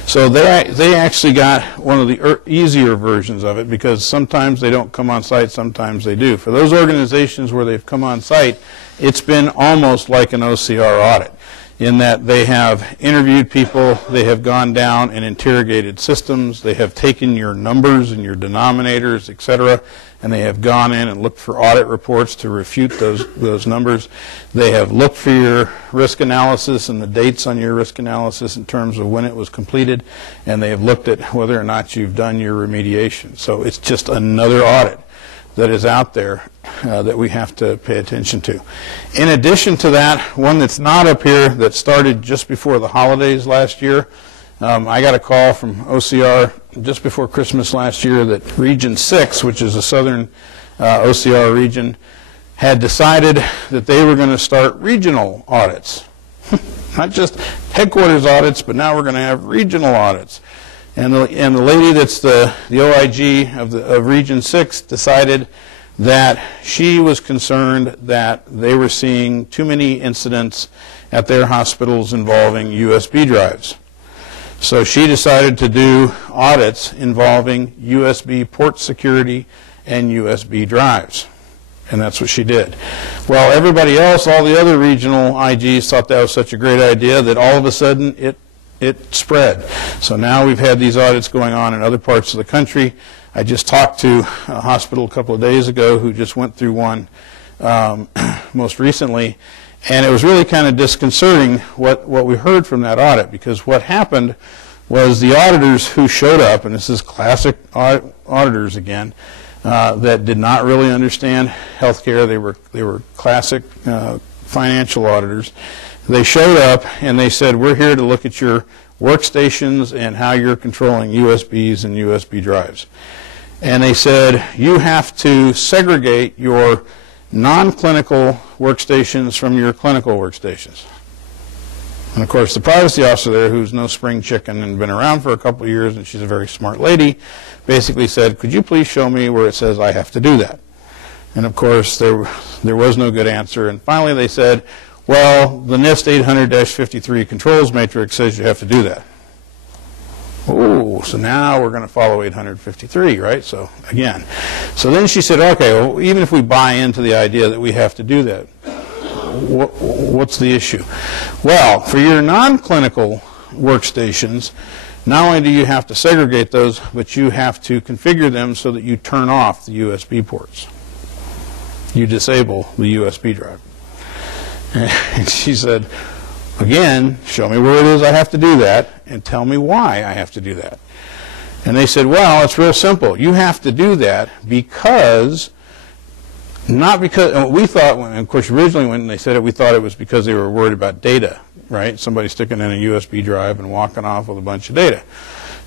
so they actually got one of the easier versions of it, because sometimes they don't come on site, sometimes they do. For those organizations where they've come on site, it's been almost like an OCR audit, in that they have interviewed people, they have gone down and interrogated systems, they have taken your numbers and your denominators, etc., and they have gone in and looked for audit reports to refute those numbers. They have looked for your risk analysis and the dates on your risk analysis in terms of when it was completed, and they have looked at whether or not you've done your remediation. So it's just another audit that is out there that we have to pay attention to. In addition to that, one that's not up here that started just before the holidays last year, I got a call from OCR just before Christmas last year that Region 6, which is a southern OCR region, had decided that they were going to start regional audits. Not just headquarters audits, but now we're going to have regional audits. And the lady that's the OIG of Region 6 decided that she was concerned that they were seeing too many incidents at their hospitals involving USB drives. So she decided to do audits involving USB port security and USB drives. And that's what she did. Well, everybody else, all the other regional IGs thought that was such a great idea that all of a sudden it spread. So now we've had these audits going on in other parts of the country. I just talked to a hospital a couple of days ago who just went through one most recently, and it was really kind of disconcerting what we heard from that audit, because what happened was the auditors who showed up, and this is classic auditors again, that did not really understand healthcare. They were classic financial auditors. They showed up and they said, we're here to look at your workstations and how you're controlling USBs and USB drives. and they said, you have to segregate your non-clinical workstations from your clinical workstations. And of course, the privacy officer there, who's no spring chicken and been around for a couple of years, and she's a very smart lady, basically said, could you please show me where it says I have to do that? And of course, there was no good answer. And finally, they said, well, the NIST 800-53 controls matrix says you have to do that. Oh, so now we're going to follow 853, right? So again, so then she said, okay, well, even if we buy into the idea that we have to do that, what's the issue? Well, for your non-clinical workstations, not only do you have to segregate those, but you have to configure them so that you turn off the USB ports. You disable the USB drive. And she said, again, show me where it is I have to do that, and tell me why I have to do that. And they said, well, it's real simple. You have to do that because, not because, we thought, and of course originally when they said it, we thought it was because they were worried about data, right? Somebody sticking in a USB drive and walking off with a bunch of data.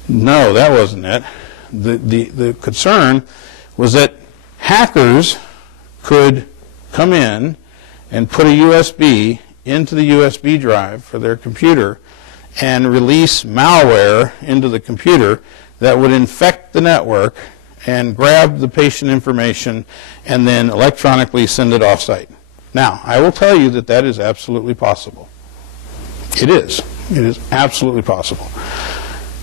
No, that wasn't it. The concern was that hackers could come in and put a USB into the USB drive for their computer and release malware into the computer that would infect the network and grab the patient information and then electronically send it off-site. Now, I will tell you that that is absolutely possible. It is. It is absolutely possible.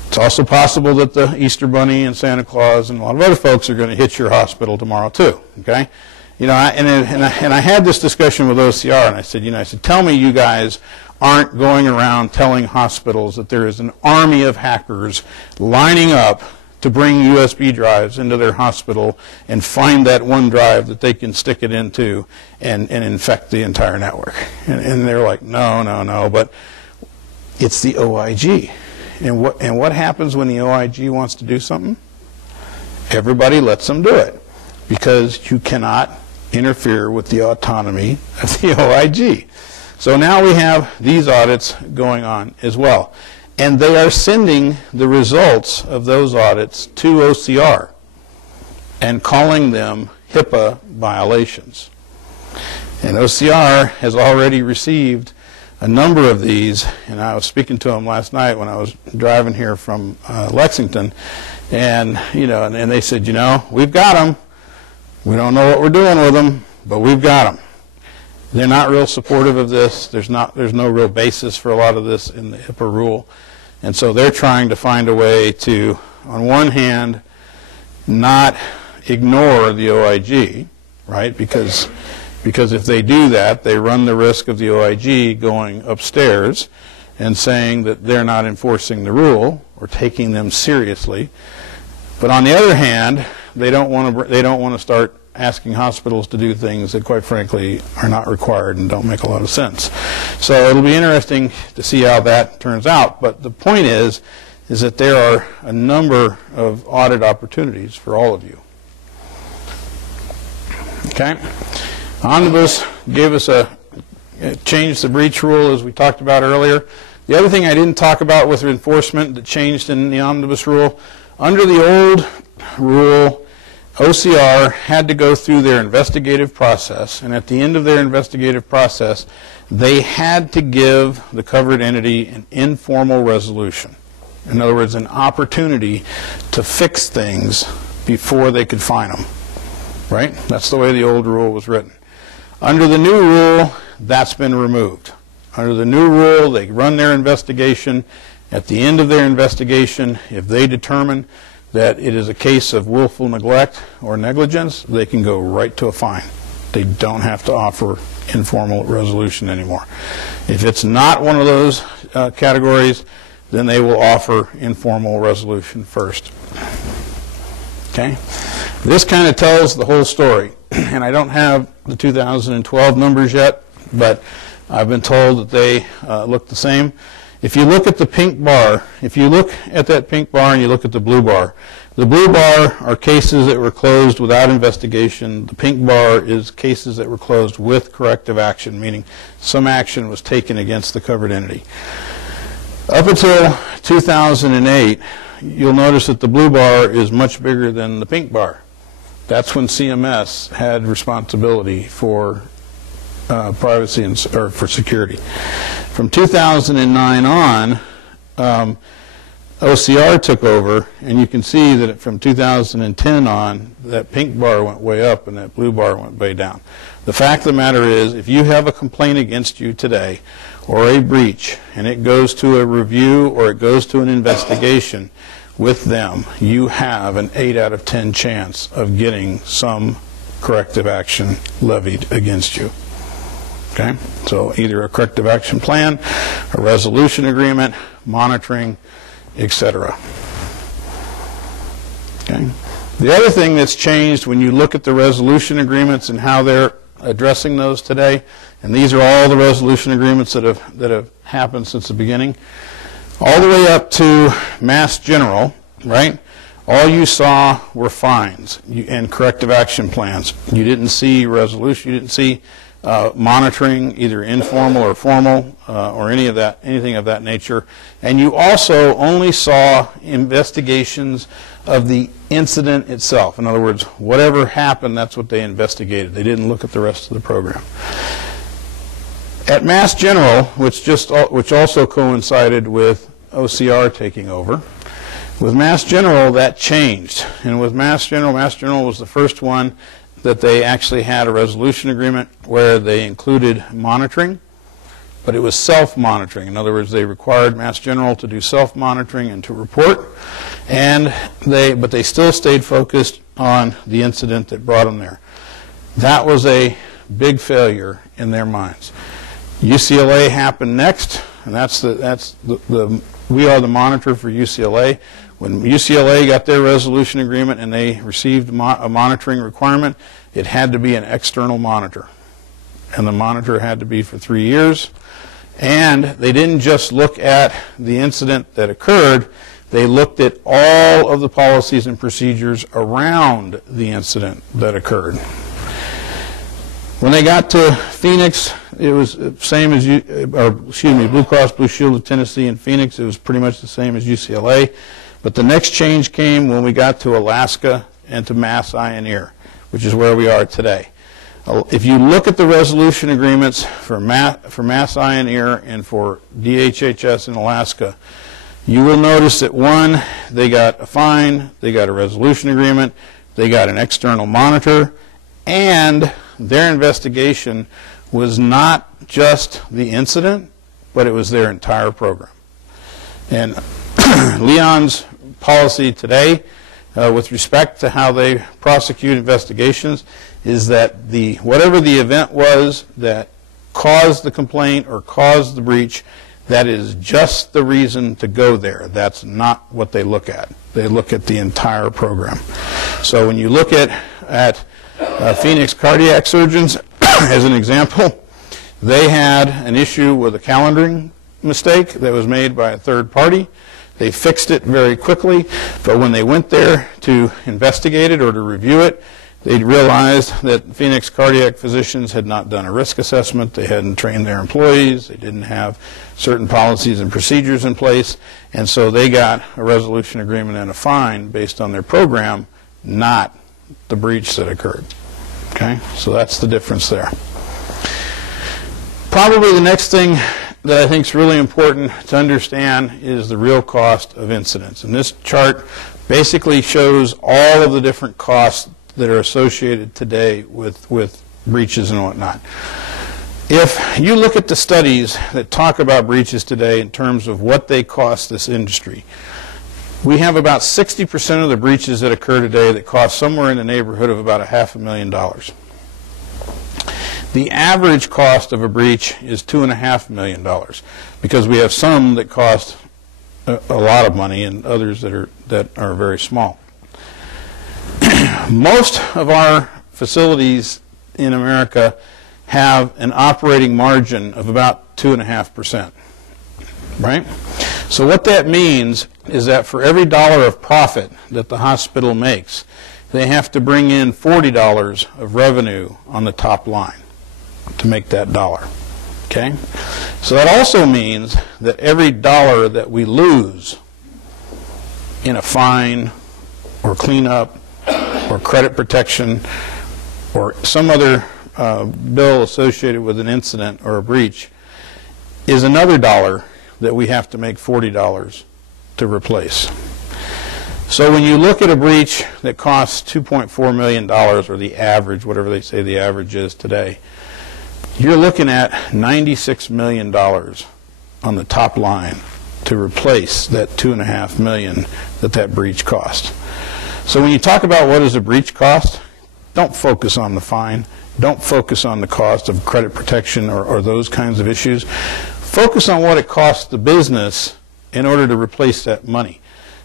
It's also possible that the Easter Bunny and Santa Claus and a lot of other folks are going to hit your hospital tomorrow too, okay? You know, and I had this discussion with OCR, and I said, tell me you guys aren't going around telling hospitals that there is an army of hackers lining up to bring USB drives into their hospital and find that one drive that they can stick it into and infect the entire network. And they're like, no, but it's the OIG. And what happens when the OIG wants to do something? Everybody lets them do it because you cannot interfere with the autonomy of the OIG. So now we have these audits going on as well. And they are sending the results of those audits to OCR and calling them HIPAA violations. And OCR has already received a number of these, and I was speaking to them last night when I was driving here from Lexington, and and they said, we've got them. We don't know what we're doing with them, but we've got them. They're not real supportive of this. There's no real basis for a lot of this in the HIPAA rule. And so they're trying to find a way to, on one hand, not ignore the OIG, right? Because if they do that, they run the risk of the OIG going upstairs and saying that they're not enforcing the rule or taking them seriously. But on the other hand, they don't want to start asking hospitals to do things that, quite frankly, are not required and don't make a lot of sense. So it'll be interesting to see how that turns out. But the point is that there are a number of audit opportunities for all of you. Okay? Omnibus gave us changed the breach rule, as we talked about earlier. The other thing I didn't talk about with enforcement that changed in the Omnibus rule, under the old rule, OCR had to go through their investigative process, and at the end of their investigative process, they had to give the covered entity an informal resolution. In other words, an opportunity to fix things before they could fine them. Right? That's the way the old rule was written. Under the new rule, that's been removed. Under the new rule, they run their investigation. At the end of their investigation, if they determine that it is a case of willful neglect or negligence, they can go right to a fine. They don't have to offer informal resolution anymore. If it's not one of those categories, then they will offer informal resolution first. Okay? This kind of tells the whole story. And I don't have the 2012 numbers yet, but I've been told that they look the same. If you look at the pink bar, if you look at that pink bar and you look at the blue bar are cases that were closed without investigation. The pink bar is cases that were closed with corrective action, meaning some action was taken against the covered entity. Up until 2008, you'll notice that the blue bar is much bigger than the pink bar. That's when CMS had responsibility for privacy and or for security. From 2009 on, OCR took over, and you can see that from 2010 on, that pink bar went way up and that blue bar went way down. The fact of the matter is, if you have a complaint against you today or a breach, and it goes to a review or it goes to an investigation with them, you have an 8 out of 10 chance of getting some corrective action levied against you. Okay? So either a corrective action plan, a resolution agreement, monitoring, etc. Okay? The other thing that's changed when you look at the resolution agreements and how they're addressing those today, and these are all the resolution agreements that have happened since the beginning, all the way up to Mass General, right? All you saw were fines and corrective action plans. You didn't see resolution. You didn't see monitoring, either informal or formal, or anything of that nature. And you also only saw investigations of the incident itself. In other words, whatever happened, that's what they investigated. They didn't look at the rest of the program. At Mass General, which also coincided with OCR taking over, with Mass General that changed. And with Mass General was the first one that they actually had a resolution agreement where they included monitoring, but it was self-monitoring. In other words, they required Mass General to do self-monitoring and to report, but they still stayed focused on the incident that brought them there. That was a big failure in their minds. UCLA happened next, and we are the monitor for UCLA. When UCLA got their resolution agreement and they received a monitoring requirement, it had to be an external monitor. And the monitor had to be for 3 years. And they didn't just look at the incident that occurred, they looked at all of the policies and procedures around the incident that occurred. When they got to Phoenix, it was same as Blue Cross Blue Shield of Tennessee and Phoenix. It was pretty much the same as UCLA. But the next change came when we got to Alaska and to Mass Eye and Ear, which is where we are today. If you look at the resolution agreements for Mass Eye and Ear and for DHHS in Alaska, you will notice that one, they got a fine, they got a resolution agreement, they got an external monitor, and their investigation was not just the incident, but it was their entire program. And Leon's policy today, with respect to how they prosecute investigations, is that whatever the event was that caused the complaint or caused the breach, that is just the reason to go there. That's not what they look at. They look at the entire program. So when you look at Phoenix cardiac surgeons, as an example, they had an issue with a calendaring mistake that was made by a third party. They fixed it very quickly, but when they went there to investigate it or to review it, they realized that Phoenix cardiac physicians had not done a risk assessment, they hadn't trained their employees, they didn't have certain policies and procedures in place, and so they got a resolution agreement and a fine based on their program, not the breach that occurred. Okay, so that's the difference there. Probably the next thing that I think is really important to understand is the real cost of incidents. And this chart basically shows all of the different costs that are associated today with breaches and whatnot. If you look at the studies that talk about breaches today in terms of what they cost this industry, we have about 60% of the breaches that occur today that cost somewhere in the neighborhood of about $500,000. The average cost of a breach is $2.5 million, because we have some that cost a lot of money and others that are very small. Most of our facilities in America have an operating margin of about 2.5%, right? So what that means is that for every dollar of profit that the hospital makes, they have to bring in $40 of revenue on the top line to make that dollar. Okay? So that also means that every dollar that we lose in a fine or cleanup or credit protection or some other bill associated with an incident or a breach is another dollar that we have to make $40 to replace. So when you look at a breach that costs $2.4 million, or the average, whatever they say the average is today, you're looking at $96 million on the top line to replace that $2.5 million that breach cost. So when you talk about what does a breach cost, don't focus on the fine. Don't focus on the cost of credit protection or those kinds of issues. Focus on what it costs the business in order to replace that money.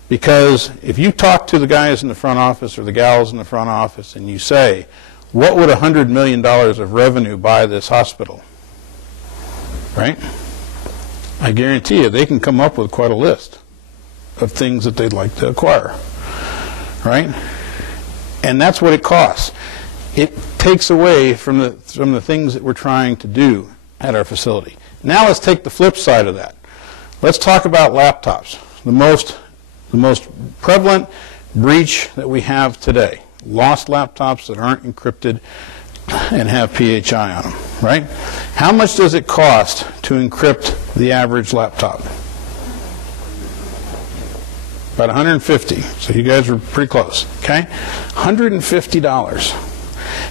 Because if you talk to the guys in the front office or the gals in the front office and you say, what would $100 million of revenue buy this hospital? Right? I guarantee you they can come up with quite a list of things that they'd like to acquire. Right? And that's what it costs. It takes away from the things that we're trying to do at our facility. Now let's take the flip side of that. Let's talk about laptops. The most prevalent breach that we have today. Lost laptops that aren't encrypted and have PHI on them, right? How much does it cost to encrypt the average laptop? About $150. So you guys are pretty close, okay? $150.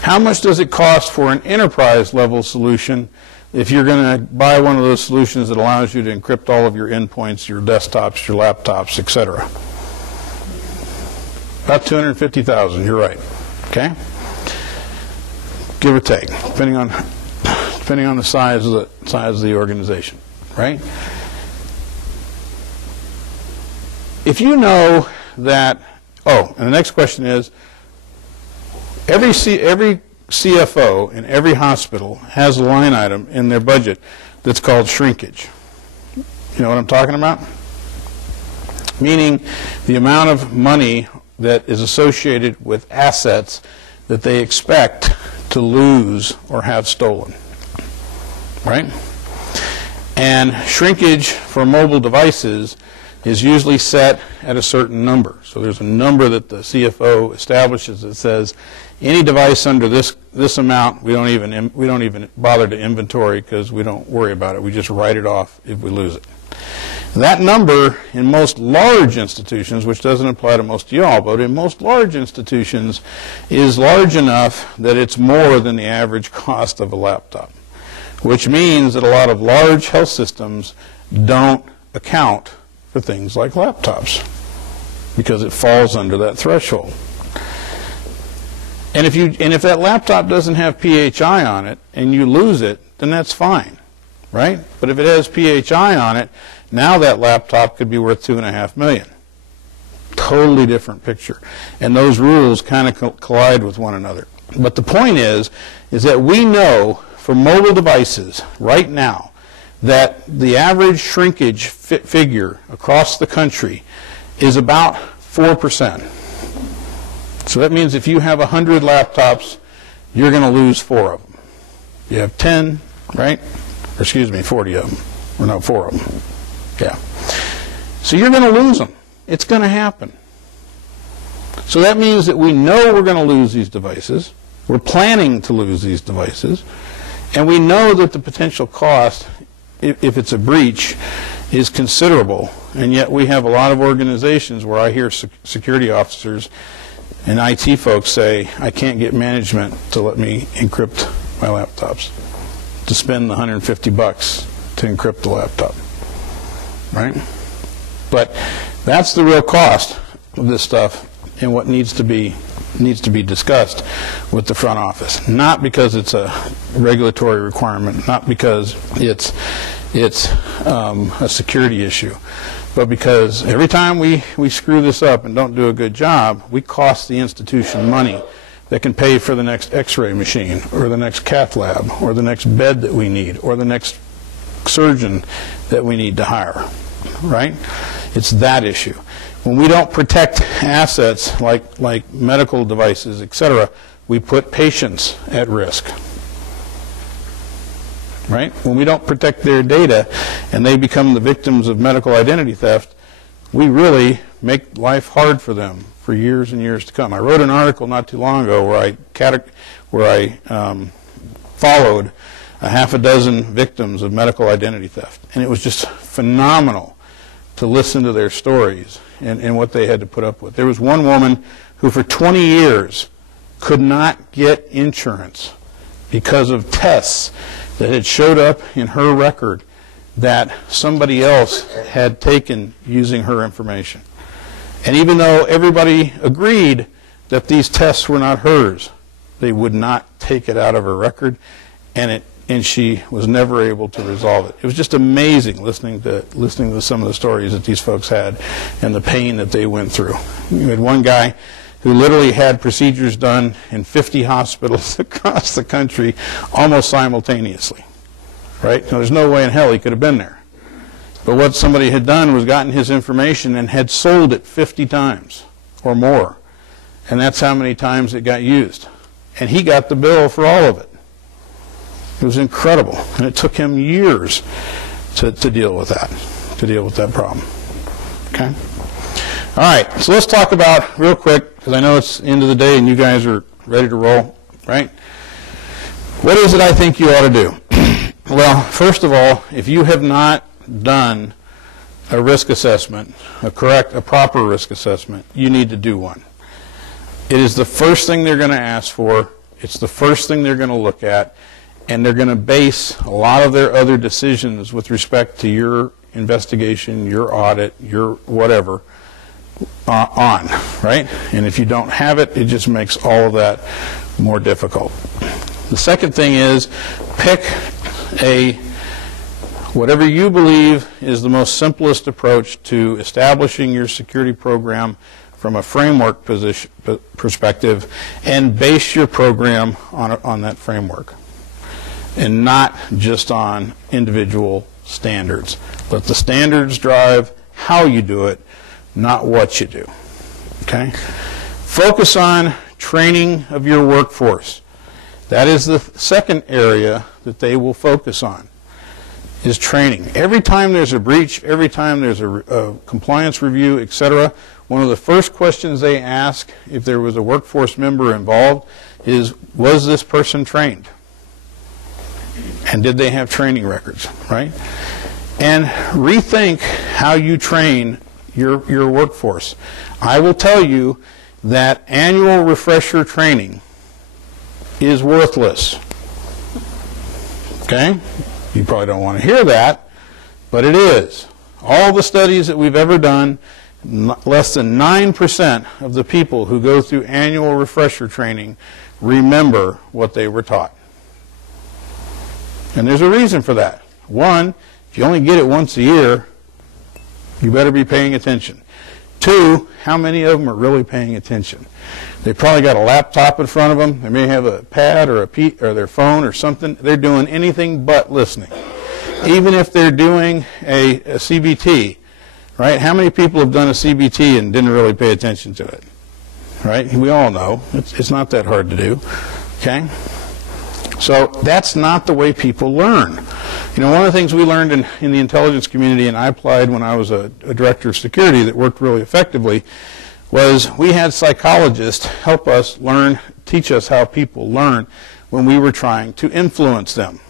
How much does it cost for an enterprise level solution if you're going to buy one of those solutions that allows you to encrypt all of your endpoints, your desktops, your laptops, etc.? About $250,000, you're right. Okay? Give or take, depending on the size of the organization, right? If you know that, and the next question is, every CFO in every hospital has a line item in their budget that's called shrinkage. You know what I'm talking about? Meaning the amount of money that is associated with assets that they expect to lose or have stolen. Right? And shrinkage for mobile devices is usually set at a certain number. So there's a number that the CFO establishes that says any device under this amount we don't even bother to inventory because we don't worry about it. We just write it off if we lose it. That number in most large institutions, which doesn't apply to most of y'all, but in most large institutions is large enough that it's more than the average cost of a laptop, which means that a lot of large health systems don't account for things like laptops because it falls under that threshold. And if that laptop doesn't have PHI on it and you lose it, then that's fine, right? But if it has PHI on it, now that laptop could be worth $2.5 million. Totally different picture. And those rules kind of collide with one another. But the point is that we know for mobile devices right now that the average shrinkage figure across the country is about 4%. So that means if you have 100 laptops, you're going to lose 4 of them. You have 10, right? Or excuse me, 40 of them. Or no, 4 of them. Yeah. So you're going to lose them. It's going to happen. So that means that we know we're going to lose these devices. We're planning to lose these devices. And we know that the potential cost, if it's a breach, is considerable. And yet we have a lot of organizations where I hear security officers and IT folks say, I can't get management to let me encrypt my laptops, to spend the $150 to encrypt the laptop. Right? But that's the real cost of this stuff and what needs to be discussed with the front office. Not because it's a regulatory requirement, not because it's a security issue, but because every time we screw this up and don't do a good job, we cost the institution money that can pay for the next x-ray machine or the next cath lab or the next bed that we need or the next surgeon that we need to hire, right? It's that issue. When we don't protect assets like medical devices, etc., we put patients at risk. right? When we don't protect their data and they become the victims of medical identity theft, we really make life hard for them for years and years to come. I wrote an article not too long ago where I followed a half a dozen victims of medical identity theft, and it was just phenomenal to listen to their stories and what they had to put up with. There was one woman who for 20 years could not get insurance because of tests that had showed up in her record that somebody else had taken using her information. And even though everybody agreed that these tests were not hers, they would not take it out of her record, and she was never able to resolve it. It was just amazing listening to some of the stories that these folks had and the pain that they went through. We had one guy who literally had procedures done in 50 hospitals across the country almost simultaneously. Right? Now, there's no way in hell he could have been there. But what somebody had done was gotten his information and had sold it 50 times or more. And that's how many times it got used. And he got the bill for all of it. It was incredible. And it took him years to deal with that problem. Okay? All right, so let's talk about, real quick, because I know it's the end of the day and you guys are ready to roll, right? What is it I think you ought to do? Well, first of all, if you have not done a risk assessment, a proper risk assessment, you need to do one. It is the first thing they're going to ask for. It's the first thing they're going to look at, and they're going to base a lot of their other decisions with respect to your investigation, your audit, your whatever, on, right? And if you don't have it, it just makes all of that more difficult. The second thing is pick whatever you believe is the most simplest approach to establishing your security program from a framework perspective, and base your program on that framework and not just on individual standards. Let the standards drive how you do it, not what you do. Okay? Focus on training of your workforce. That is the second area that they will focus on, is training. Every time there's a breach, every time there's a compliance review, etc., one of the first questions they ask if there was a workforce member involved is, was this person trained? And did they have training records, right? And rethink how you train your workforce. I will tell you that annual refresher training is worthless. Okay? You probably don't want to hear that, but it is. All the studies that we've ever done, less than 9% of the people who go through annual refresher training remember what they were taught. And there's a reason for that. One, if you only get it once a year, you better be paying attention. Two, how many of them are really paying attention? They probably got a laptop in front of them. They may have a pad or their phone or something. They're doing anything but listening. Even if they're doing a CBT, right? How many people have done a CBT and didn't really pay attention to it? Right? We all know. It's not that hard to do. Okay? So that's not the way people learn. You know, one of the things we learned in the intelligence community, and I applied when I was a director of security that worked really effectively, was we had psychologists help us learn, teach us how people learn when we were trying to influence them.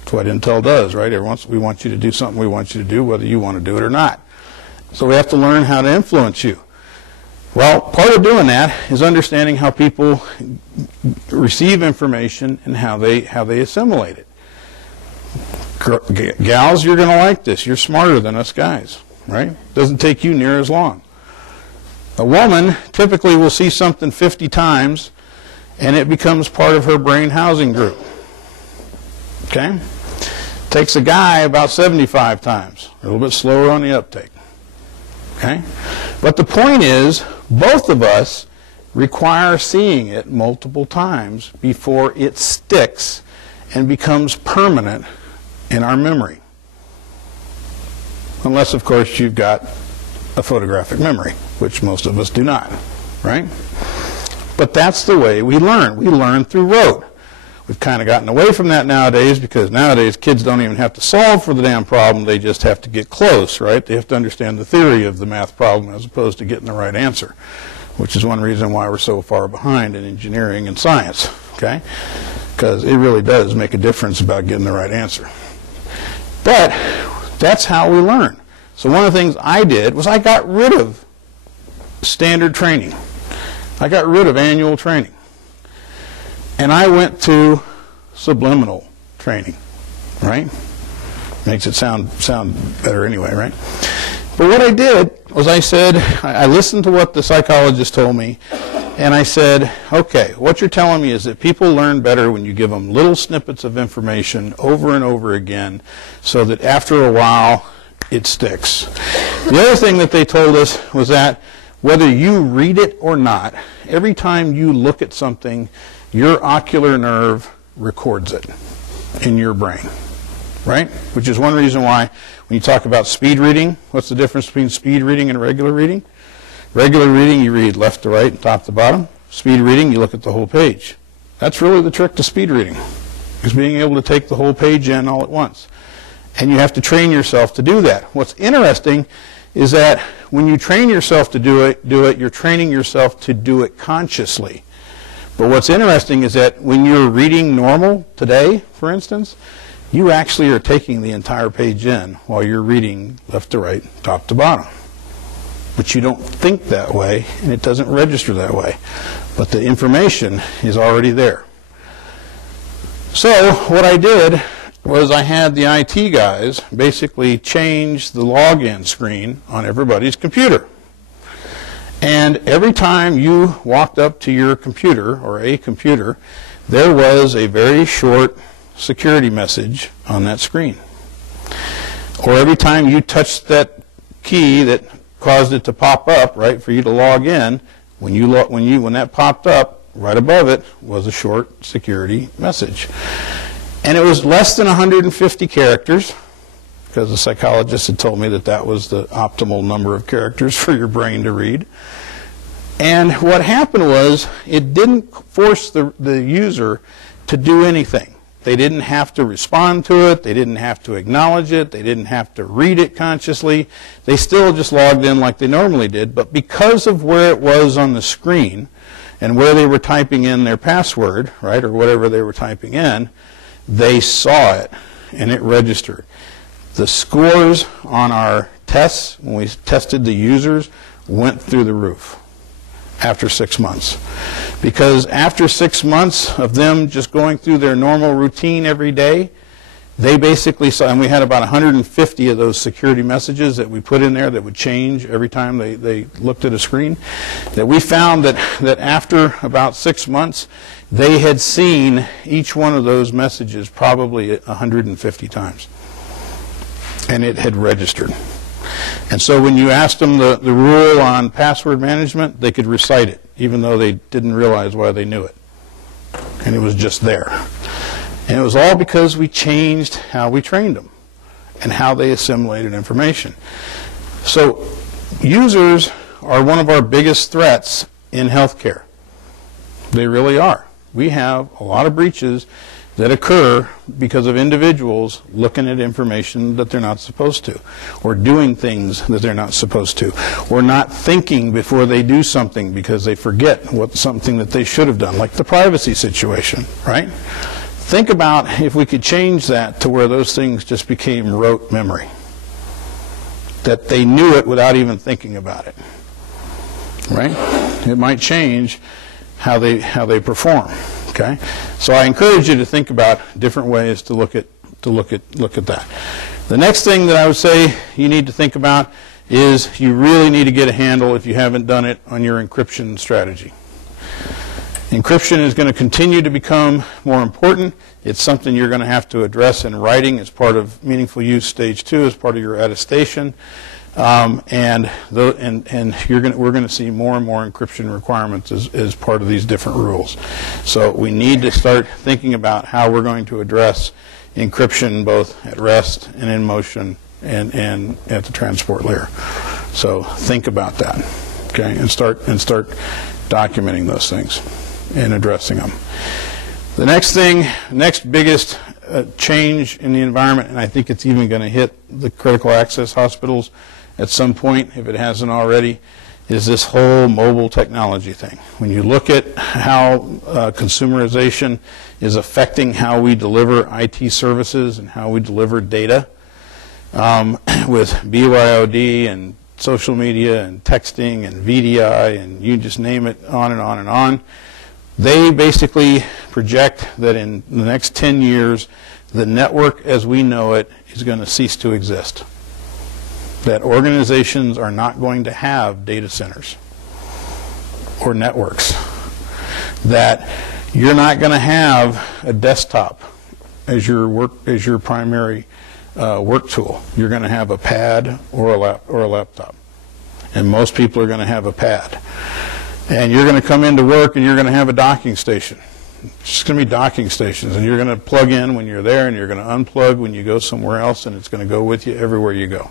That's what Intel does, right? We want you to do something we want you to do, whether you want to do it or not. So we have to learn how to influence you. Well, part of doing that is understanding how people receive information and how they assimilate it. Gals, you're going to like this. You're smarter than us guys, right? Doesn't take you near as long. A woman typically will see something 50 times, and it becomes part of her brain housing group. Okay? Takes a guy about 75 times, a little bit slower on the uptake. Okay? But the point is, both of us require seeing it multiple times before it sticks and becomes permanent in our memory. Unless, of course, you've got a photographic memory, which most of us do not, right? But that's the way we learn. We learn through rote. We've kind of gotten away from that nowadays, because nowadays kids don't even have to solve for the damn problem. They just have to get close, right? They have to understand the theory of the math problem as opposed to getting the right answer, which is one reason why we're so far behind in engineering and science, okay? Because it really does make a difference about getting the right answer. But that's how we learn. So one of the things I did was I got rid of standard training. I got rid of annual training. And I went to subliminal training, right? Makes it sound better anyway, right? But what I did was I said, I listened to what the psychologist told me, and I said, okay, what you're telling me is that people learn better when you give them little snippets of information over and over again, so that after a while it sticks. The other thing that they told us was that whether you read it or not, every time you look at something, your ocular nerve records it in your brain, right? Which is one reason why when you talk about speed reading, what's the difference between speed reading and regular reading? Regular reading, you read left to right and top to bottom. Speed reading, you look at the whole page. That's really the trick to speed reading, is being able to take the whole page in all at once. And you have to train yourself to do that. What's interesting is that when you train yourself to do it, you're training yourself to do it consciously. But what's interesting is that when you're reading normal today, for instance, you actually are taking the entire page in while you're reading left to right, top to bottom. But you don't think that way, and it doesn't register that way. But the information is already there. So what I did was I had the IT guys basically change the login screen on everybody's computer. And every time you walked up to your computer, or a computer, there was a very short security message on that screen. Or every time you touched that key that caused it to pop up, right, for you to log in, when that popped up, right above it was a short security message. And it was less than 150 characters, because the psychologist had told me that that was the optimal number of characters for your brain to read. And what happened was, it didn't force the user to do anything. They didn't have to respond to it. They didn't have to acknowledge it. They didn't have to read it consciously. They still just logged in like they normally did. But because of where it was on the screen and where they were typing in their password, right, or whatever they were typing in, they saw it and it registered. The scores on our tests, when we tested the users, went through the roof after 6 months. Because after 6 months of them just going through their normal routine every day, they basically saw, and we had about 150 of those security messages that we put in there that would change every time they looked at a screen, that we found that after about 6 months, they had seen each one of those messages probably 150 times. And it had registered. And so when you asked them the rule on password management, they could recite it, even though they didn't realize why they knew it. And it was just there. And it was all because we changed how we trained them and how they assimilated information. So users are one of our biggest threats in healthcare. They really are. We have a lot of breaches that occur because of individuals looking at information that they're not supposed to, or doing things that they're not supposed to, or not thinking before they do something because they forget something that they should have done, like the privacy situation, right? Think about if we could change that to where those things just became rote memory, that they knew it without even thinking about it, right? It might change how they perform. Okay, so I encourage you to think about different ways to look at that. The next thing that I would say you need to think about is you really need to get a handle, if you haven't done it, on your encryption strategy. Encryption is going to continue to become more important. It's something you're going to have to address in writing as part of Meaningful Use Stage 2, as part of your attestation. And we're going to see more and more encryption requirements as part of these different rules. So we need to start thinking about how we're going to address encryption both at rest and in motion and at the transport layer. So think about that, okay, and start documenting those things and addressing them. The next biggest change in the environment, and I think it's even going to hit the critical access hospitals at some point, if it hasn't already, is this whole mobile technology thing. When you look at how consumerization is affecting how we deliver IT services and how we deliver data, with BYOD and social media and texting and VDI and you just name it, on and on and on, they basically project that in the next 10 years, the network as we know it is going to cease to exist. That organizations are not going to have data centers or networks. That you're not going to have a desktop as your primary work tool. You're going to have a pad or a laptop. And most people are going to have a pad. And you're going to come into work and you're going to have a docking station. It's just going to be docking stations, and you're going to plug in when you're there and you're going to unplug when you go somewhere else, and it's going to go with you everywhere you go.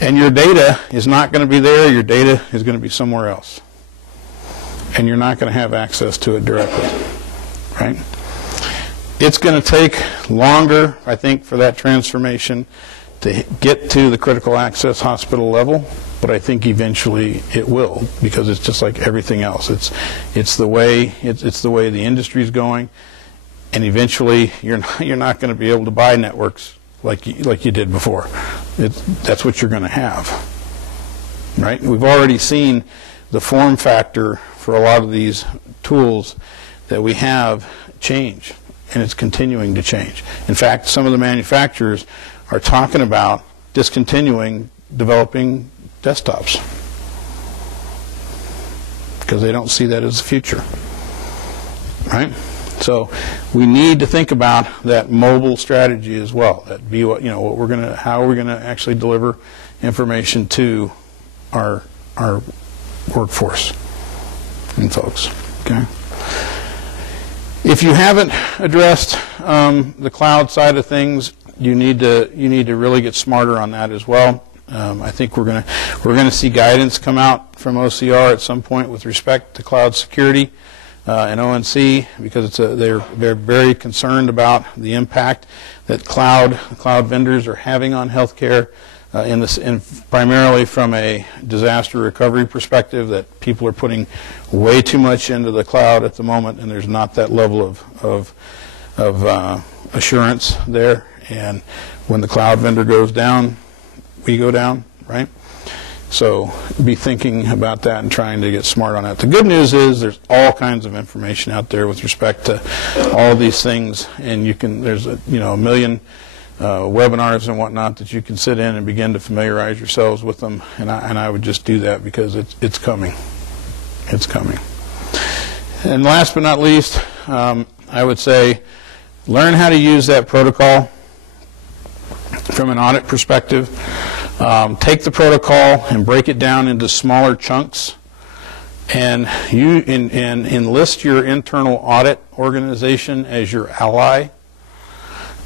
And your data is not going to be there. Your data is going to be somewhere else. And you're not going to have access to it directly, right? It's going to take longer, I think, for that transformation to get to the critical access hospital level, but I think eventually it will, because it's just like everything else. It's the way the industry is going, and eventually you're not going to be able to buy networks like you did before. That's what you're going to have, right? We've already seen the form factor for a lot of these tools that we have change, and it's continuing to change. In fact, some of the manufacturers are talking about discontinuing developing desktops because they don't see that as the future, right? So we need to think about that mobile strategy as well. That how we're gonna actually deliver information to our workforce and folks. Okay. If you haven't addressed the cloud side of things, you need to really get smarter on that as well. I think we're gonna see guidance come out from OCR at some point with respect to cloud security and ONC, because they're very concerned about the impact that cloud vendors are having on healthcare, primarily from a disaster recovery perspective. That people are putting way too much into the cloud at the moment, and there's not that level of assurance there. And when the cloud vendor goes down, we go down, right? So be thinking about that and trying to get smart on that. The good news is there's all kinds of information out there with respect to all these things, and there's a million webinars and whatnot that you can sit in and begin to familiarize yourselves with them. And I would just do that because it's coming. It's coming. And last but not least, I would say learn how to use that protocol from an audit perspective. Take the protocol and break it down into smaller chunks, and enlist your internal audit organization as your ally,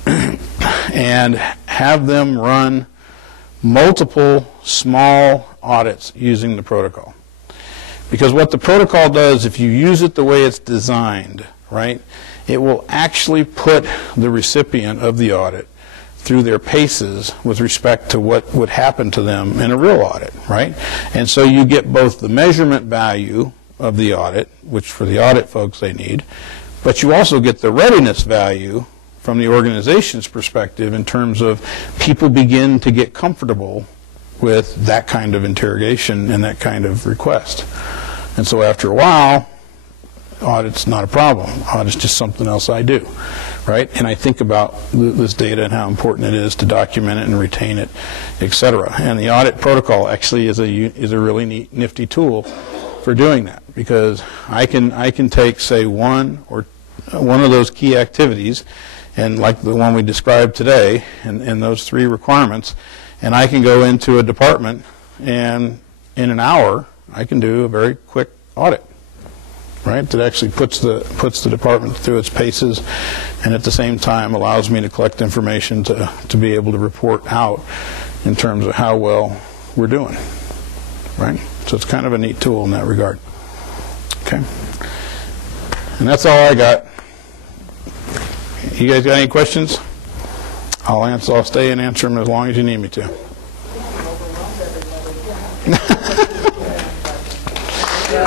and have them run multiple small audits using the protocol. Because what the protocol does, if you use it the way it's designed, right, it will actually put the recipient of the audit through their paces with respect to what would happen to them in a real audit, right? And so you get both the measurement value of the audit, which for the audit folks they need, but you also get the readiness value from the organization's perspective in terms of people begin to get comfortable with that kind of interrogation and that kind of request. And so after a while, audit's not a problem. Audit's just something else I do, right? And I think about this data and how important it is to document it and retain it, etc. And the audit protocol actually is a really nifty tool for doing that, because I can take, say, one of those key activities, and like the one we described today, and those three requirements, and I can go into a department, and in an hour I can do a very quick audit, right? That actually puts the department through its paces, and at the same time allows me to collect information to be able to report out in terms of how well we're doing, right? So it's kind of a neat tool in that regard. Okay, and that's all I got. You guys got any questions? I'll stay and answer them as long as you need me to.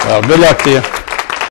Well, good luck to you.